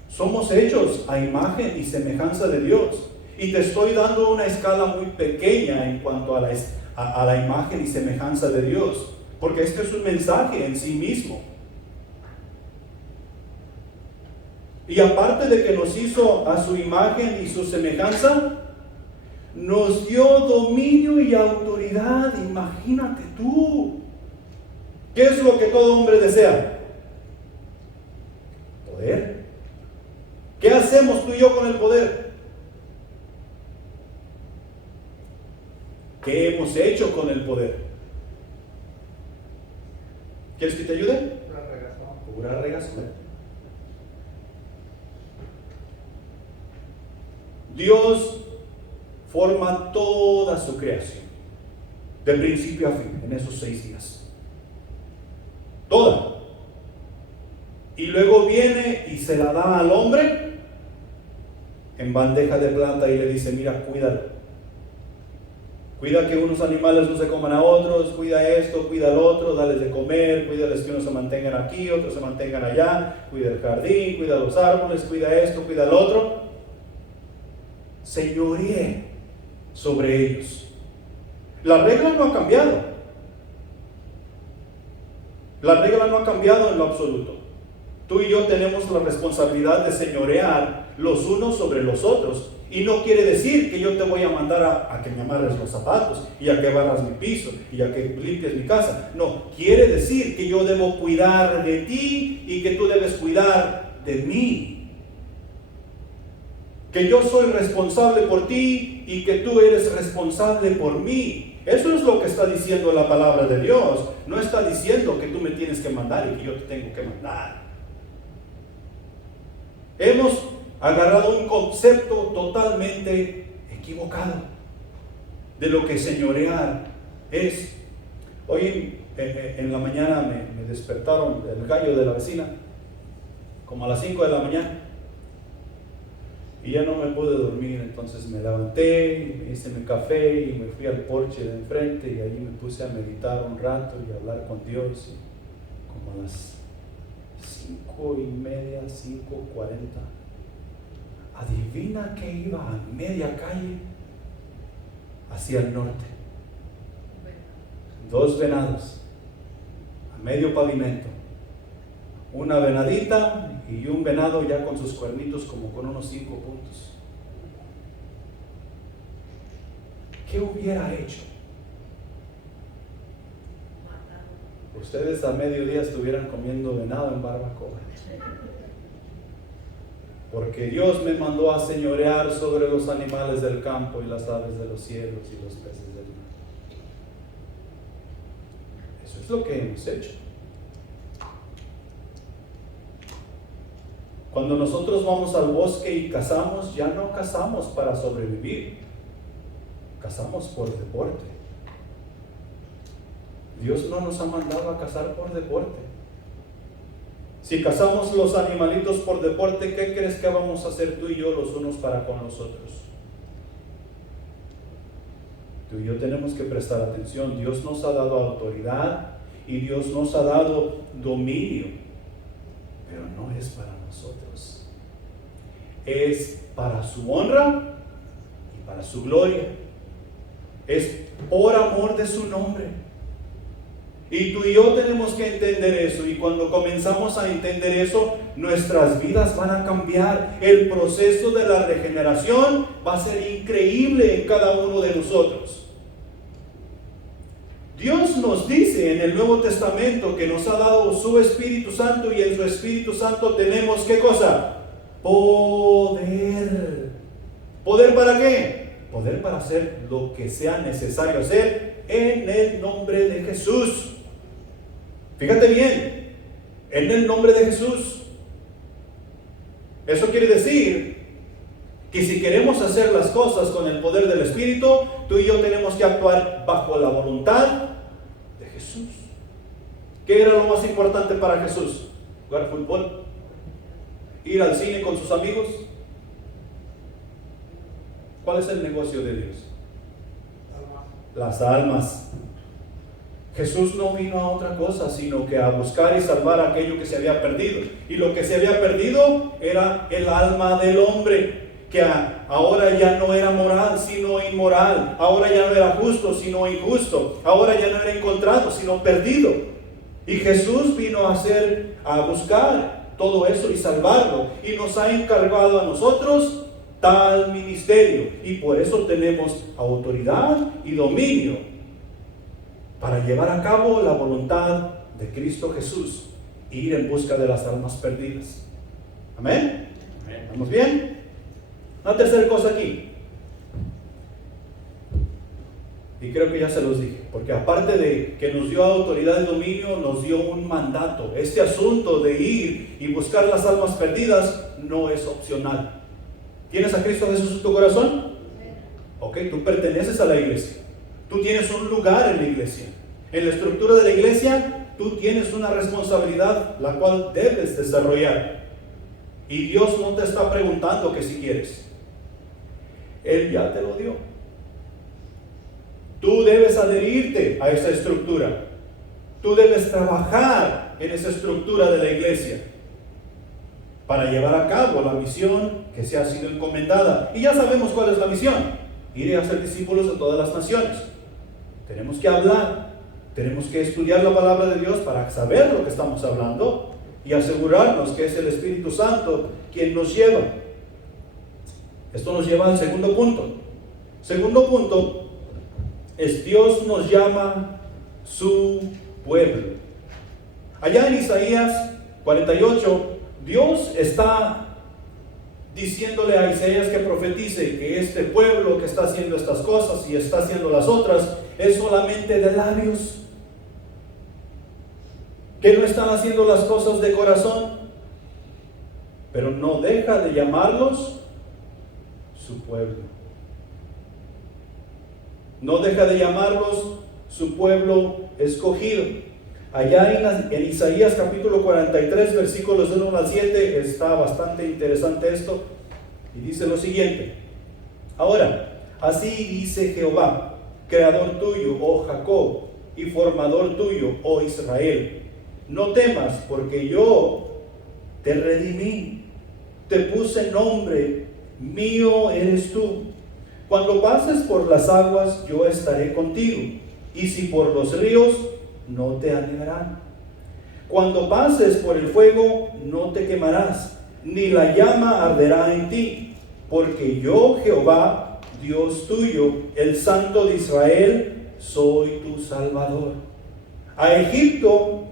Somos hechos a imagen y semejanza de Dios. Y te estoy dando una escala muy pequeña en cuanto a la imagen y semejanza de Dios. Porque este es un mensaje en sí mismo. Y aparte de que nos hizo a su imagen y su semejanza, nos dio dominio y autoridad. Imagínate tú. ¿Qué es lo que todo hombre desea? Poder. ¿Qué hacemos tú y yo con el poder? ¿Qué hemos hecho con el poder? ¿Quieres que te ayude? Pura regazón. Dios forma toda su creación, de principio a fin, en esos 6 días. Toda. Y luego viene y se la da al hombre en bandeja de plata y le dice, mira, cuídalo. Cuida que unos animales no se coman a otros, cuida esto, cuida lo otro, dales de comer, cuídales que unos se mantengan aquí, otros se mantengan allá, cuida el jardín, cuida los árboles, cuida esto, cuida lo otro. Señoreé sobre ellos. La regla no ha cambiado. La regla no ha cambiado en lo absoluto. Tú y yo tenemos la responsabilidad de señorear los unos sobre los otros. Y no quiere decir que yo te voy a mandar a que me amarres los zapatos y a que barras mi piso y a que limpies mi casa. No, quiere decir que yo debo cuidar de ti y que tú debes cuidar de mí. Que yo soy responsable por ti y que tú eres responsable por mí. Eso es lo que está diciendo la palabra de Dios. No está diciendo que tú me tienes que mandar y que yo te tengo que mandar. Hemos agarrado un concepto totalmente equivocado de lo que señorear es. Hoy en la mañana me despertaron el gallo de la vecina, como a las 5 de la mañana, y ya no me pude dormir. Entonces me levanté, hice mi café y me fui al porche de enfrente y ahí me puse a meditar un rato y a hablar con Dios. Y como a las 5:30, 5:40, adivina que iba a media calle hacia el norte. 2 venados a medio pavimento, una venadita y un venado ya con sus cuernitos como con unos 5 puntos. ¿Qué hubiera hecho? Ustedes a mediodía estuvieran comiendo venado en barbacoa. Porque Dios me mandó a señorear sobre los animales del campo y las aves de los cielos y los peces del mar. Eso es lo que hemos hecho. Cuando nosotros vamos al bosque y cazamos, ya no cazamos para sobrevivir, cazamos por deporte. Dios no nos ha mandado a cazar por deporte. Si cazamos los animalitos por deporte, ¿qué crees que vamos a hacer tú y yo los unos para con los otros? Tú y yo tenemos que prestar atención. Dios nos ha dado autoridad y Dios nos ha dado dominio, pero no es para nosotros. Es para su honra y para su gloria. Es por amor de su nombre. Y tú y yo tenemos que entender eso, y cuando comenzamos a entender eso, nuestras vidas van a cambiar. El proceso de la regeneración va a ser increíble en cada uno de nosotros. Dios nos dice en el Nuevo Testamento que nos ha dado su Espíritu Santo, y en su Espíritu Santo tenemos ¿qué cosa? Poder. ¿Poder para qué? Poder para hacer lo que sea necesario hacer en el nombre de Jesús. Fíjate bien, en el nombre de Jesús. Eso quiere decir que si queremos hacer las cosas con el poder del Espíritu, tú y yo tenemos que actuar bajo la voluntad de Jesús. ¿Qué era lo más importante para Jesús? ¿Jugar fútbol? ¿Ir al cine con sus amigos? ¿Cuál es el negocio de Dios? Las almas. Jesús no vino a otra cosa, sino que a buscar y salvar aquello que se había perdido. Y lo que se había perdido era el alma del hombre, que ahora ya no era moral, sino inmoral. Ahora ya no era justo, sino injusto. Ahora ya no era encontrado, sino perdido. Y Jesús vino a buscar todo eso y salvarlo. Y nos ha encargado a nosotros tal ministerio. Y por eso tenemos autoridad y dominio para llevar a cabo la voluntad de Cristo Jesús e ir en busca de las almas perdidas. Amén. ¿Estamos bien? Una tercera cosa aquí, y creo que ya se los dije, porque aparte de que nos dio autoridad y dominio, nos dio un mandato. Este asunto de ir y buscar las almas perdidas no es opcional. ¿Tienes a Cristo Jesús en tu corazón? Ok, tú perteneces a la iglesia. Tú tienes un lugar en la iglesia. En la estructura de la iglesia, tú tienes una responsabilidad la cual debes desarrollar. Y Dios no te está preguntando que si quieres. Él ya te lo dio. Tú debes adherirte a esa estructura. Tú debes trabajar en esa estructura de la iglesia para llevar a cabo la misión que se ha sido encomendada. Y ya sabemos cuál es la misión: ir a ser discípulos de todas las naciones. Tenemos que hablar, tenemos que estudiar la palabra de Dios para saber lo que estamos hablando y asegurarnos que es el Espíritu Santo quien nos lleva. Esto nos lleva al segundo punto. Segundo punto es: Dios nos llama su pueblo. Allá en Isaías 48, Dios está diciéndole a Isaías que profetice que este pueblo que está haciendo estas cosas y está haciendo las otras es solamente de labios, que no están haciendo las cosas de corazón, pero no deja de llamarlos su pueblo. No deja de llamarlos su pueblo escogido. Allá en Isaías capítulo 43, versículos 1 al 7, está bastante interesante esto, y dice lo siguiente: Ahora, así dice Jehová, creador tuyo, oh Jacob, y formador tuyo, oh Israel: no temas, porque yo te redimí, te puse nombre, mío eres tú. Cuando pases por las aguas, yo estaré contigo, y si por los ríos, no te anegarán. Cuando pases por el fuego, no te quemarás, ni la llama arderá en ti, porque yo, Jehová, Dios tuyo, el Santo de Israel, soy tu Salvador. A Egipto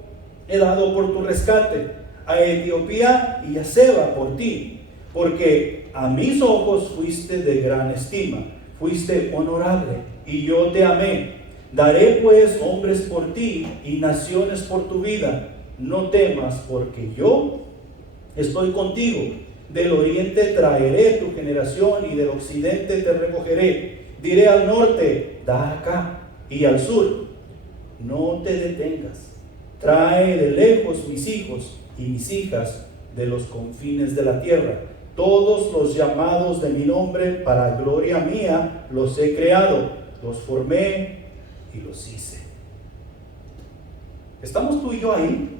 he dado por tu rescate, a Etiopía y a Seba por ti, porque a mis ojos fuiste de gran estima, fuiste honorable, y yo te amé. Daré pues hombres por ti y naciones por tu vida. No temas, porque yo estoy contigo. Del oriente traeré tu generación, y del occidente te recogeré. Diré al norte, da acá, y al sur, no te detengas. Trae de lejos mis hijos y mis hijas de los confines de la tierra. Todos los llamados de mi nombre, para gloria mía, los he creado. los formé y los hice. ¿Estamos tú y yo ahí?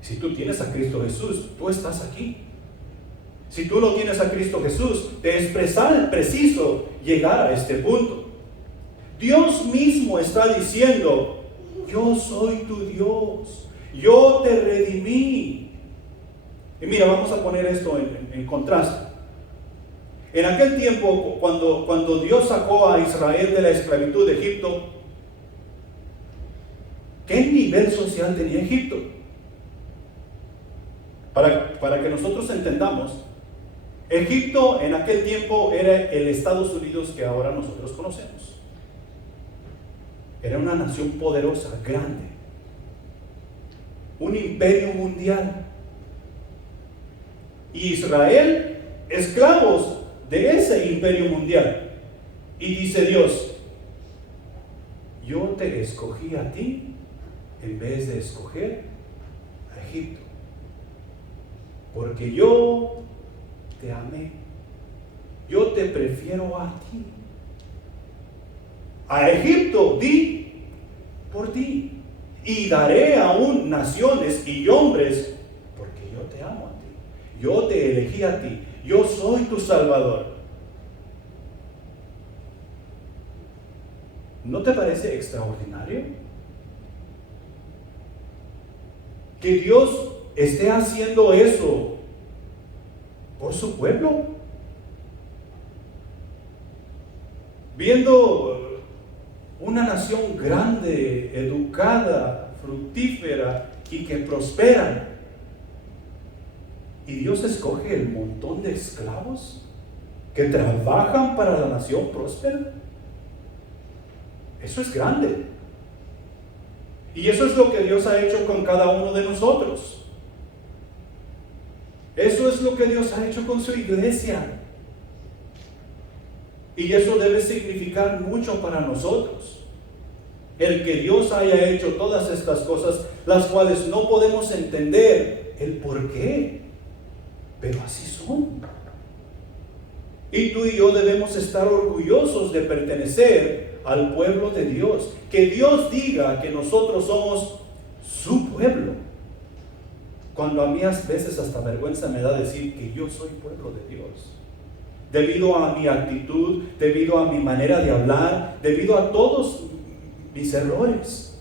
Si tú tienes a Cristo Jesús, tú estás aquí. Si tú no tienes a Cristo Jesús, te es preciso llegar a este punto. Dios mismo está diciendo: yo soy tu Dios, yo te redimí. Y mira, vamos a poner esto en contraste. En aquel tiempo, cuando Dios sacó a Israel de la esclavitud de Egipto, ¿qué nivel social tenía Egipto? Para que nosotros entendamos, Egipto en aquel tiempo era el Estados Unidos que ahora nosotros conocemos. Era una nación poderosa, grande, un imperio mundial. Y Israel, esclavos de ese imperio mundial. Y dice Dios: yo te escogí a ti en vez de escoger a Egipto, porque yo te amé, yo te prefiero a ti. A Egipto di por ti, y daré aún naciones y hombres, porque yo te amo a ti, yo te elegí a ti, yo soy tu Salvador. ¿No te parece extraordinario que Dios esté haciendo eso por su pueblo? Viendo una nación grande, educada, fructífera y que prospera, y Dios escoge el montón de esclavos que trabajan para la nación próspera. Eso es grande. Y eso es lo que Dios ha hecho con cada uno de nosotros. Eso es lo que Dios ha hecho con su iglesia. Y eso debe significar mucho para nosotros. El que Dios haya hecho todas estas cosas, las cuales no podemos entender el por qué, pero así son. Y tú y yo debemos estar orgullosos de pertenecer al pueblo de Dios. Que Dios diga que nosotros somos su pueblo, cuando a mí a veces hasta vergüenza me da decir que yo soy pueblo de Dios, debido a mi actitud, debido a mi manera de hablar, debido a todos mis errores.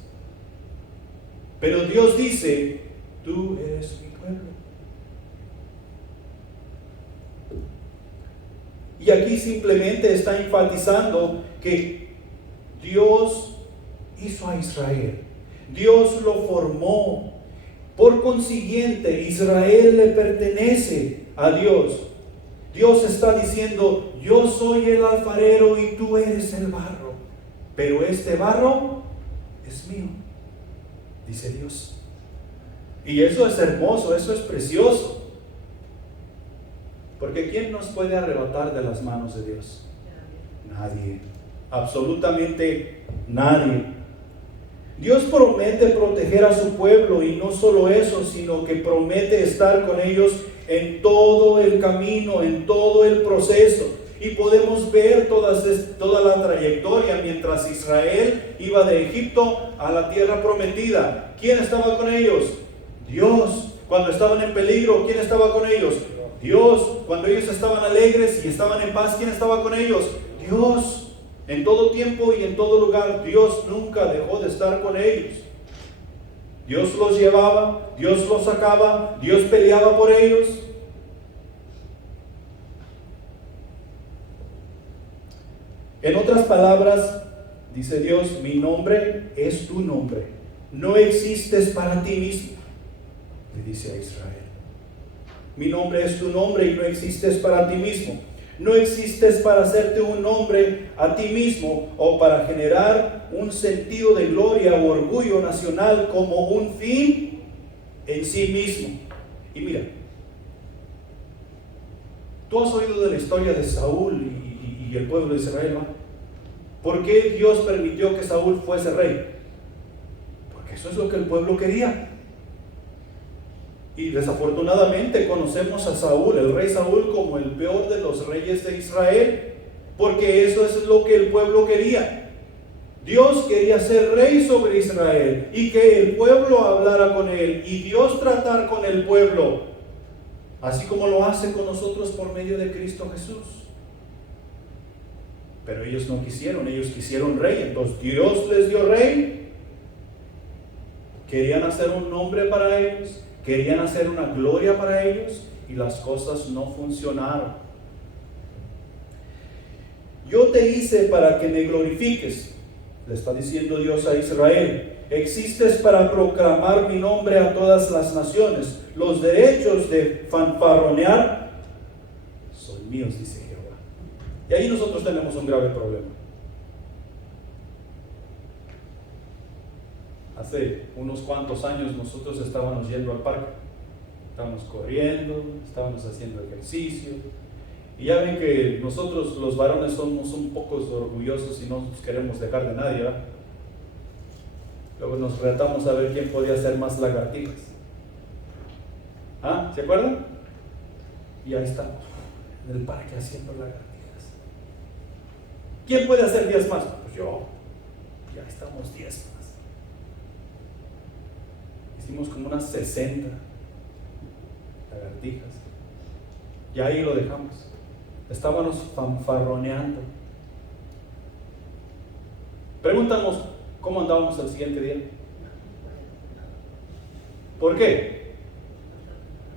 Pero Dios dice: tú eres mi pueblo. Y aquí simplemente está enfatizando que Dios hizo a Israel, Dios lo formó. Por consiguiente, Israel le pertenece a Dios. Dios está diciendo: yo soy el alfarero y tú eres el barro, pero este barro es mío, dice Dios. Y eso es hermoso, eso es precioso. Porque ¿quién nos puede arrebatar de las manos de Dios? Nadie, absolutamente nadie. Dios promete proteger a su pueblo, y no solo eso, sino que promete estar con ellos en todo el camino, en todo el proceso. Y podemos ver toda la trayectoria mientras Israel iba de Egipto a la tierra prometida. ¿Quién estaba con ellos? Dios. Cuando estaban en peligro, ¿quién estaba con ellos? Dios. Cuando ellos estaban alegres y estaban en paz, ¿quién estaba con ellos? Dios. En todo tiempo y en todo lugar, Dios nunca dejó de estar con ellos. Dios los llevaba, Dios los sacaba, Dios peleaba por ellos. En otras palabras, dice Dios: mi nombre es tu nombre, no existes para ti mismo, le dice a Israel. Mi nombre es tu nombre y no existes para ti mismo. No existes para hacerte un nombre a ti mismo o para generar un sentido de gloria o orgullo nacional como un fin en sí mismo. Y mira, tú has oído de la historia de Saúl y el pueblo de Israel, ¿no? ¿Por qué Dios permitió que Saúl fuese rey? Porque eso es lo que el pueblo quería. Y desafortunadamente conocemos a Saúl, el rey Saúl, como el peor de los reyes de Israel. porque eso es lo que el pueblo quería. Dios quería ser rey sobre Israel y que el pueblo hablara con él y Dios tratar con el pueblo, así como lo hace con nosotros por medio de Cristo Jesús. Pero ellos no quisieron, ellos quisieron rey. Entonces Dios les dio rey. Querían hacer un nombre para ellos, querían hacer una gloria para ellos, y las cosas no funcionaron. Yo te hice para que me glorifiques, le está diciendo Dios a Israel. Existes para proclamar mi nombre a todas las naciones. Los derechos de fanfarronear son míos, dice Jehová. Y ahí nosotros tenemos un grave problema. Hace unos cuantos años nosotros estábamos yendo al parque, estábamos corriendo, estábamos haciendo ejercicio, y ya ven que nosotros los varones somos un poco orgullosos y no nos queremos dejar de nadie, ¿verdad? Luego nos retamos a ver quién podía hacer más lagartijas. ¿Ah? ¿Se acuerdan? Y ahí estamos, en el parque haciendo lagartijas. ¿Quién puede hacer 10 más? Pues yo. Ya estamos 10 más. Hicimos como unas 60 lagartijas. Y ahí lo dejamos. Estábamos fanfarroneando. Pregúntanos cómo andábamos el siguiente día. ¿Por qué?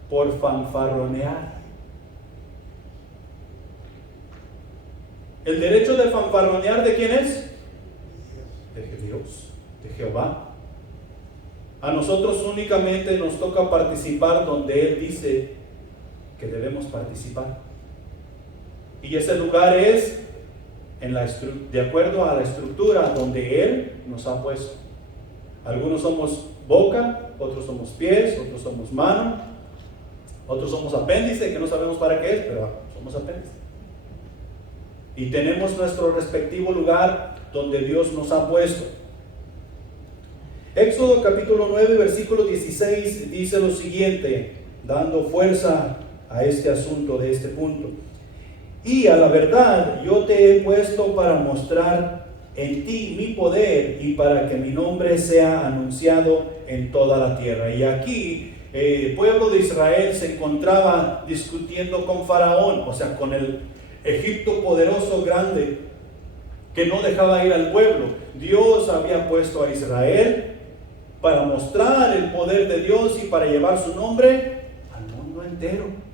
Por fanfarronear. ¿El derecho de fanfarronear de quién es? De Dios, de Jehová. A nosotros únicamente nos toca participar donde Él dice que debemos participar. Y ese lugar es de acuerdo a la estructura donde Él nos ha puesto. Algunos somos boca, otros somos pies, otros somos mano, otros somos apéndice, que no sabemos para qué es, pero somos apéndice. Y tenemos nuestro respectivo lugar donde Dios nos ha puesto. Éxodo capítulo 9, versículo 16 dice lo siguiente, dando fuerza a este asunto de este punto. Y a la verdad yo te he puesto para mostrar en ti mi poder y para que mi nombre sea anunciado en toda la tierra. Y aquí el pueblo de Israel se encontraba discutiendo con Faraón, o sea, con el Egipto poderoso grande que no dejaba ir al pueblo. Dios había puesto a Israel para mostrar el poder de Dios y para llevar su nombre al mundo entero.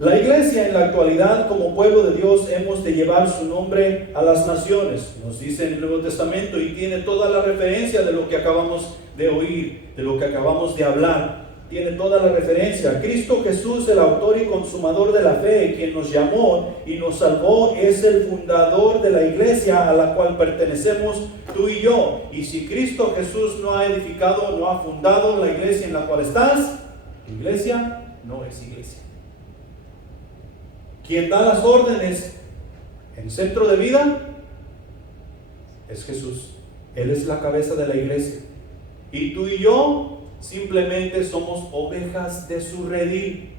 La iglesia en la actualidad, como pueblo de Dios, hemos de llevar su nombre a las naciones, nos dice en el Nuevo Testamento, y tiene toda la referencia de lo que acabamos de oír, de lo que acabamos de hablar. Tiene toda la referencia. Cristo Jesús, el autor y consumador de la fe, quien nos llamó y nos salvó, es el fundador de la iglesia a la cual pertenecemos tú y yo. Y si Cristo Jesús no ha edificado, no ha fundado la iglesia en la cual estás, la iglesia no es iglesia. Quien da las órdenes en Centro de Vida es Jesús. Él es la cabeza de la iglesia. Y tú y yo simplemente somos ovejas de su redil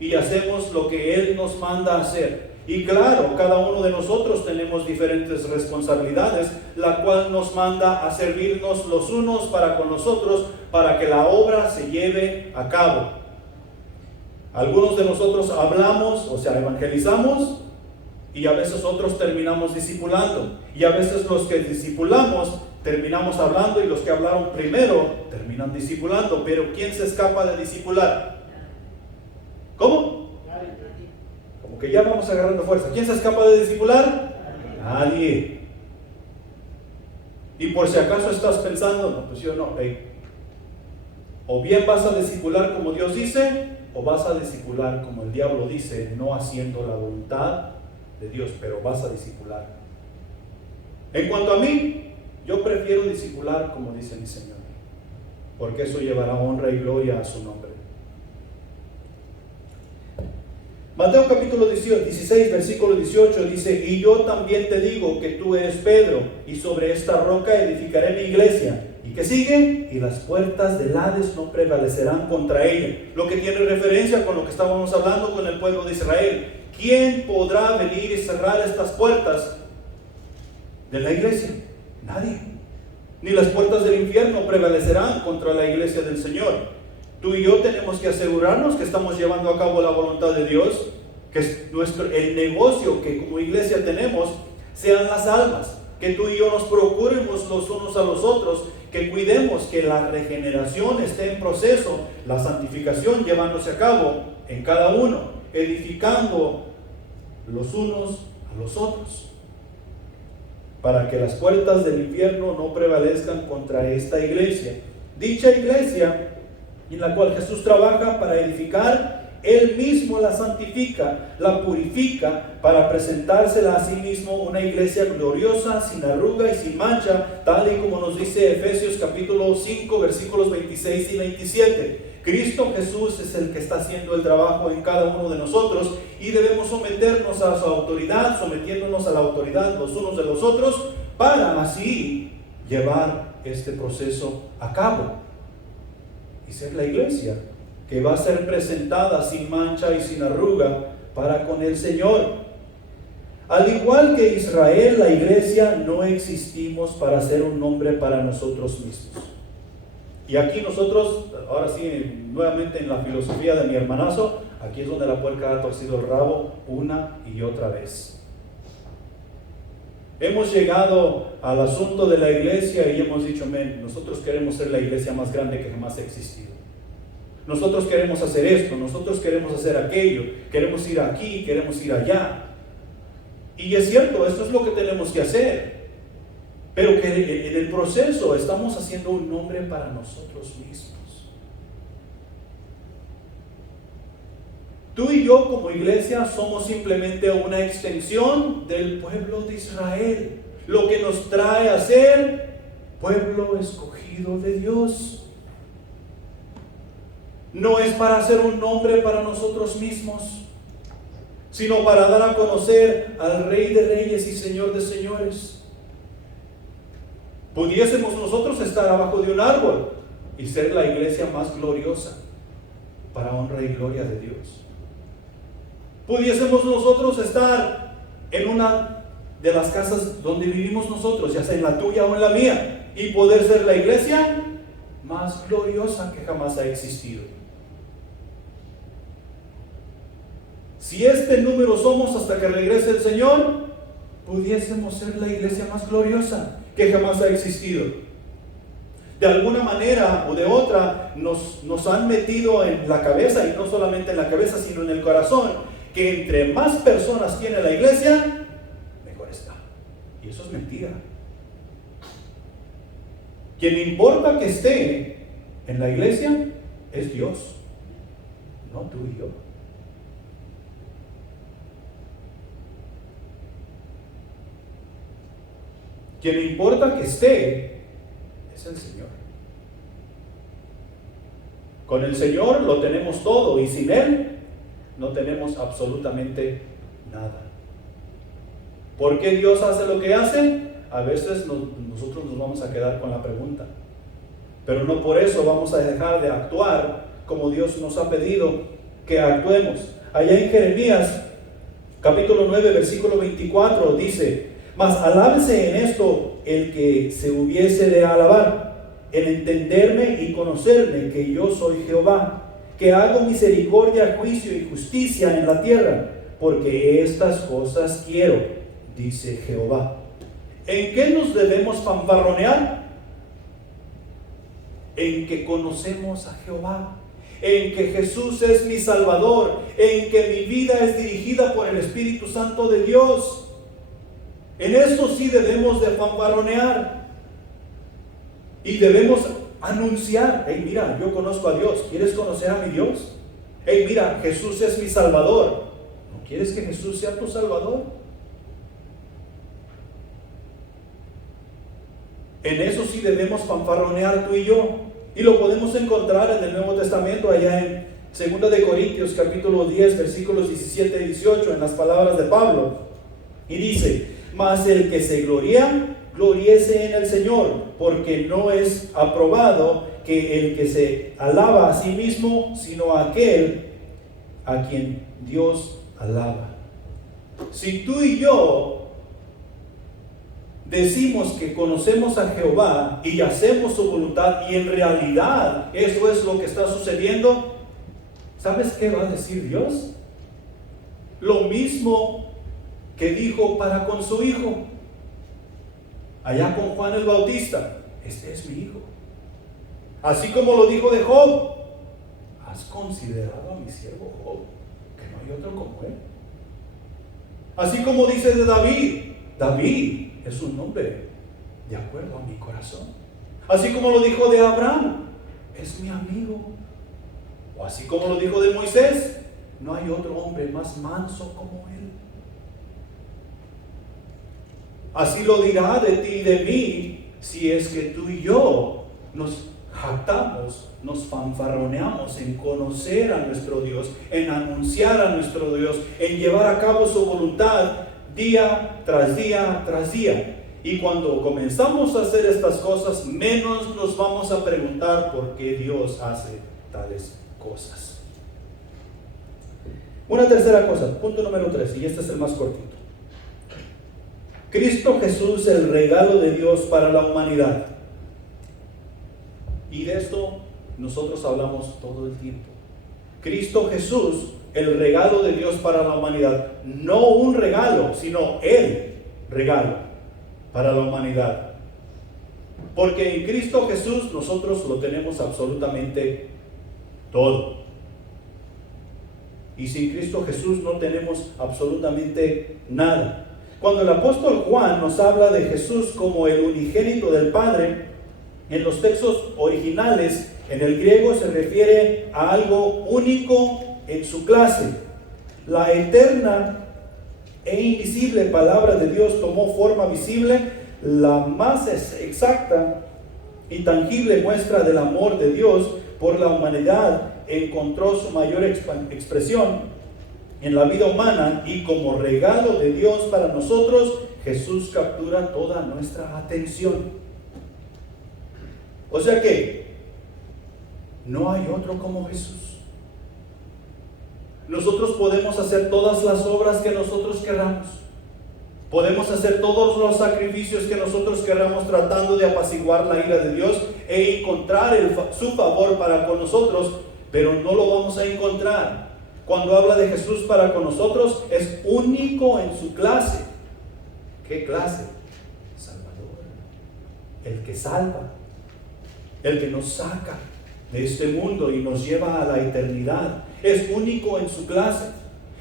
y hacemos lo que Él nos manda hacer. Y claro, cada uno de nosotros tenemos diferentes responsabilidades, la cual nos manda a servirnos los unos para con los otros, para que la obra se lleve a cabo. Algunos de nosotros hablamos, o sea, evangelizamos, y a veces otros terminamos discipulando. Y a veces los que discipulamos terminamos hablando, y los que hablaron primero terminan discipulando. Pero ¿quién se escapa de discipular? ¿Cómo? Como que ya vamos agarrando fuerza. ¿Quién se escapa de discipular? Nadie. Y por si acaso estás pensando, no, pues yo no, o bien vas a discipular como Dios dice, o vas a discipular como el diablo dice, no haciendo la voluntad de Dios, pero vas a discipular. En cuanto a mí, yo prefiero discipular como dice mi Señor, porque eso llevará honra y gloria a su nombre. Mateo capítulo 16, versículo 18 dice: y yo también te digo que tú eres Pedro, y sobre esta roca edificaré mi iglesia. ¿Y qué sigue? Y las puertas del Hades no prevalecerán contra ella. Lo que tiene referencia con lo que estábamos hablando con el pueblo de Israel, ¿quién podrá venir y cerrar estas puertas de la iglesia? Nadie. Ni las puertas del infierno prevalecerán contra la iglesia del Señor. Tú y yo tenemos que asegurarnos que estamos llevando a cabo la voluntad de Dios, que el negocio que como iglesia tenemos sean las almas, que tú y yo nos procuremos los unos a los otros, que cuidemos que la regeneración esté en proceso, la santificación llevándose a cabo en cada uno, edificando los unos a los otros, para que las puertas del infierno no prevalezcan contra esta iglesia. Dicha iglesia en la cual Jesús trabaja para edificar, Él mismo la santifica, la purifica para presentársela a sí mismo una iglesia gloriosa, sin arruga y sin mancha, tal y como nos dice Efesios capítulo 5 versículos 26 y 27. Cristo Jesús es el que está haciendo el trabajo en cada uno de nosotros y debemos someternos a su autoridad, sometiéndonos a la autoridad los unos de los otros, para así llevar este proceso a cabo y ser la iglesia que va a ser presentada sin mancha y sin arruga para con el Señor. Al igual que Israel, la iglesia no existimos para ser un nombre para nosotros mismos. Y aquí nosotros, ahora sí, nuevamente en la filosofía de mi hermanazo, aquí es donde la puerca ha torcido el rabo una y otra vez. Hemos llegado al asunto de la iglesia y hemos dicho, nosotros queremos ser la iglesia más grande que jamás ha existido. Nosotros queremos hacer esto, nosotros queremos hacer aquello, queremos ir aquí, queremos ir allá. Y es cierto, esto es lo que tenemos que hacer. Pero que en el proceso estamos haciendo un nombre para nosotros mismos. Tú y yo como iglesia somos simplemente una extensión del pueblo de Israel. Lo que nos trae a ser pueblo escogido de Dios. No es para hacer un nombre para nosotros mismos, sino para dar a conocer al Rey de Reyes y Señor de Señores. Pudiésemos nosotros estar abajo de un árbol y ser la iglesia más gloriosa para honra y gloria de Dios. Pudiésemos nosotros estar en una de las casas donde vivimos nosotros, ya sea en la tuya o en la mía, y poder ser la iglesia más gloriosa que jamás ha existido. Si este número somos hasta que regrese el Señor, pudiésemos ser la iglesia más gloriosa que jamás ha existido. De alguna manera o de otra nos han metido en la cabeza, y no solamente en la cabeza sino en el corazón, que entre más personas tiene la iglesia, mejor está. Y eso es mentira. Quien importa que esté en la iglesia es Dios, no tú y yo. Quien importa que esté es el Señor. Con el Señor lo tenemos todo y sin Él no tenemos absolutamente nada. ¿Por qué Dios hace lo que hace? A veces nosotros nos vamos a quedar con la pregunta, pero no por eso vamos a dejar de actuar como Dios nos ha pedido que actuemos. Allá en Jeremías capítulo 9 versículo 24 dice: mas alábese en esto el que se hubiese de alabar, en entenderme y conocerme que yo soy Jehová, que hago misericordia, juicio y justicia en la tierra, porque estas cosas quiero, dice Jehová. ¿En qué nos debemos fanfarronear? En que conocemos a Jehová, en que Jesús es mi Salvador, en que mi vida es dirigida por el Espíritu Santo de Dios. En esto sí debemos de fanfarronear y debemos anunciar: hey, mira, yo conozco a Dios. ¿Quieres conocer a mi Dios? Hey, mira, Jesús es mi Salvador. ¿No quieres que Jesús sea tu Salvador? En eso sí debemos fanfarronear tú y yo, y lo podemos encontrar en el Nuevo Testamento, allá en 2 de Corintios capítulo 10 versículos 17 y 18, en las palabras de Pablo, y dice: mas el que se gloría, gloríese en el Señor, porque no es aprobado que el que se alaba a sí mismo, sino aquel a quien Dios alaba. Si tú y yo decimos que conocemos a Jehová y hacemos su voluntad y en realidad eso es lo que está sucediendo, ¿sabes qué va a decir Dios? Lo mismo que dijo para con su hijo, allá con Juan el Bautista: este es mi hijo. Así como lo dijo de Job: ¿has considerado a mi siervo Job, que no hay otro como él? Así como dice de David: David es un hombre de acuerdo a mi corazón. Así como lo dijo de Abraham: es mi amigo. O así como lo dijo de Moisés: no hay otro hombre más manso como él. Así lo dirá de ti y de mí, si es que tú y yo nos jactamos, nos fanfarroneamos en conocer a nuestro Dios, en anunciar a nuestro Dios, en llevar a cabo su voluntad día tras día tras día. Y cuando comenzamos a hacer estas cosas, menos nos vamos a preguntar por qué Dios hace tales cosas. Una tercera cosa, punto número 3, y este es el más cortito. Cristo Jesús, el regalo de Dios para la humanidad. Y de esto nosotros hablamos todo el tiempo. Cristo Jesús, el regalo de Dios para la humanidad. No un regalo, sino el regalo para la humanidad. Porque en Cristo Jesús nosotros lo tenemos absolutamente todo. Y sin Cristo Jesús no tenemos absolutamente nada. Cuando el apóstol Juan nos habla de Jesús como el unigénito del Padre, en los textos originales, en el griego se refiere a algo único en su clase. La eterna e invisible palabra de Dios tomó forma visible, la más exacta y tangible muestra del amor de Dios por la humanidad encontró su mayor expresión en la vida humana, y como regalo de Dios para nosotros, Jesús captura toda nuestra atención. O sea que no hay otro como Jesús. Nosotros podemos hacer todas las obras que nosotros queramos. Podemos hacer todos los sacrificios que nosotros queramos tratando de apaciguar la ira de Dios e encontrar su favor para con nosotros, pero no lo vamos a encontrar. Cuando habla de Jesús para con nosotros, es único en su clase. ¿Qué clase? Salvador. El que salva. El que nos saca de este mundo y nos lleva a la eternidad. Es único en su clase.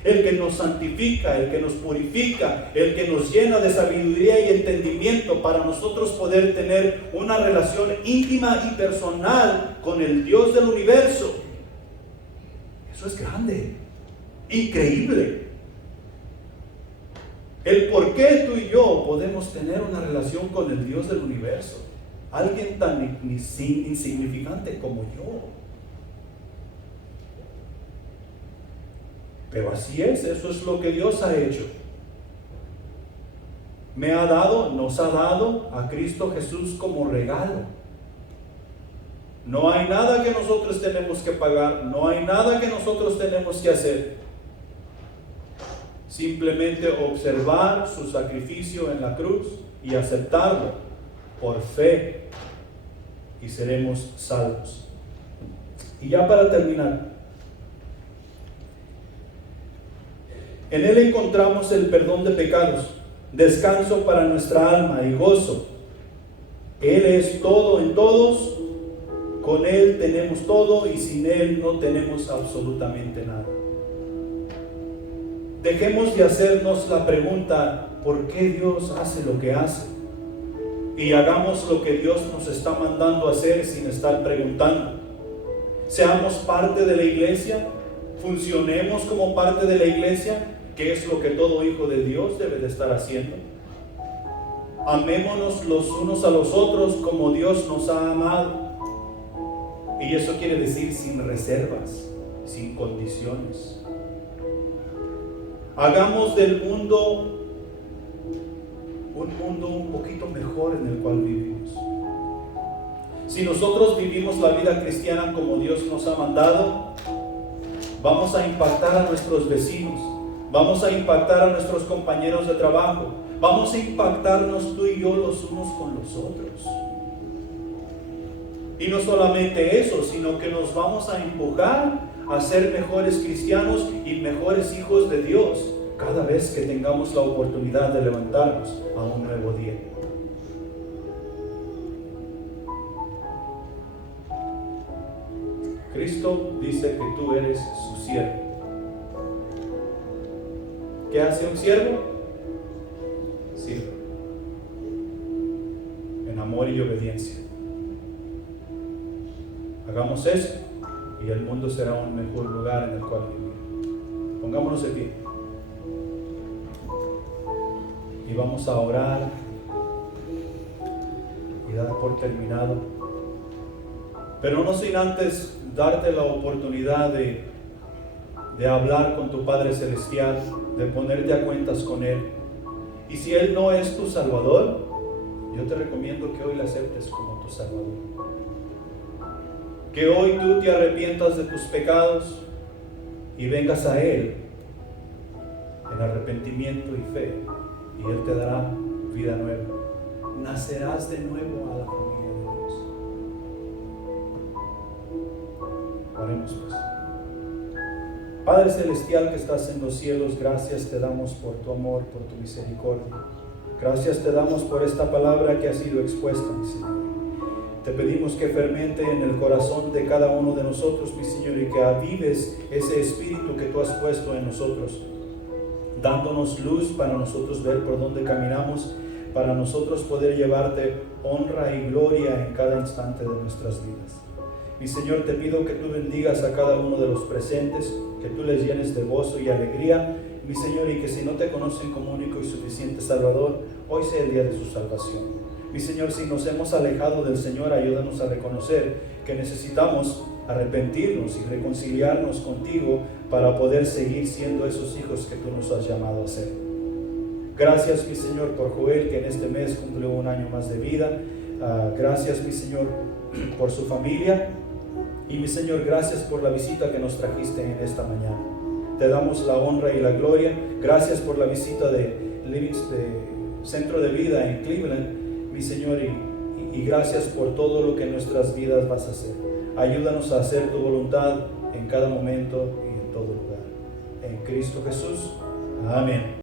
El que nos santifica, el que nos purifica, el que nos llena de sabiduría y entendimiento para nosotros poder tener una relación íntima y personal con el Dios del universo. Eso es grande, increíble. El por qué tú y yo podemos tener una relación con el Dios del universo, alguien tan insignificante como yo. Pero así es, eso es lo que Dios ha hecho. Nos ha dado a Cristo Jesús como regalo. No hay nada que nosotros tenemos que pagar, no hay nada que nosotros tenemos que hacer. Simplemente observar su sacrificio en la cruz y aceptarlo por fe, y seremos salvos. Y ya para terminar, en Él encontramos el perdón de pecados, descanso para nuestra alma y gozo. Él es todo en todos. Con Él tenemos todo y sin Él no tenemos absolutamente nada. Dejemos de hacernos la pregunta: ¿por qué Dios hace lo que hace? Y hagamos lo que Dios nos está mandando hacer sin estar preguntando. Seamos parte de la iglesia, funcionemos como parte de la iglesia, que es lo que todo hijo de Dios debe de estar haciendo. Amémonos los unos a los otros como Dios nos ha amado. Y eso quiere decir sin reservas, sin condiciones. Hagamos del mundo un mundo un poquito mejor en el cual vivimos. Si nosotros vivimos la vida cristiana como Dios nos ha mandado, vamos a impactar a nuestros vecinos, Vamos a impactar a nuestros compañeros de trabajo. Vamos a impactarnos tú y yo los unos con los otros. Y no solamente eso, sino que nos vamos a empujar a ser mejores cristianos y mejores hijos de Dios cada vez que tengamos la oportunidad de levantarnos a un nuevo día. Cristo dice que tú eres su siervo. ¿Qué hace un siervo? Sirve. En amor y obediencia. Hagamos eso y el mundo será un mejor lugar en el cual vivir. Pongámonos de pie. Y vamos a orar y dar por terminado. Pero no sin antes darte la oportunidad de hablar con tu Padre Celestial, de ponerte a cuentas con Él. Y si Él no es tu Salvador, yo te recomiendo que hoy le aceptes como tu Salvador. Que hoy tú te arrepientas de tus pecados y vengas a Él en arrepentimiento y fe, y Él te dará vida nueva. Nacerás de nuevo a la familia de Dios. Oremos pues. Padre Celestial que estás en los cielos, gracias te damos por tu amor, por tu misericordia. Gracias te damos por esta palabra que ha sido expuesta, mi Señor. Te pedimos que fermente en el corazón de cada uno de nosotros, mi Señor, y que avives ese espíritu que tú has puesto en nosotros, dándonos luz para nosotros ver por dónde caminamos, para nosotros poder llevarte honra y gloria en cada instante de nuestras vidas. Mi Señor, te pido que tú bendigas a cada uno de los presentes, que tú les llenes de gozo y alegría, mi Señor, y que si no te conocen como único y suficiente Salvador, hoy sea el día de su salvación. Mi Señor, si nos hemos alejado del Señor, ayúdanos a reconocer que necesitamos arrepentirnos y reconciliarnos contigo para poder seguir siendo esos hijos que tú nos has llamado a ser. Gracias, mi Señor, por Joel, que en este mes cumple un año más de vida. Gracias, mi Señor, por su familia. Y mi Señor, gracias por la visita que nos trajiste en esta mañana. Te damos la honra y la gloria. Gracias por la visita de Centro de Vida en Cleveland, mi Señor, y gracias por todo lo que en nuestras vidas vas a hacer. Ayúdanos a hacer tu voluntad en cada momento y en todo lugar. En Cristo Jesús. Amén.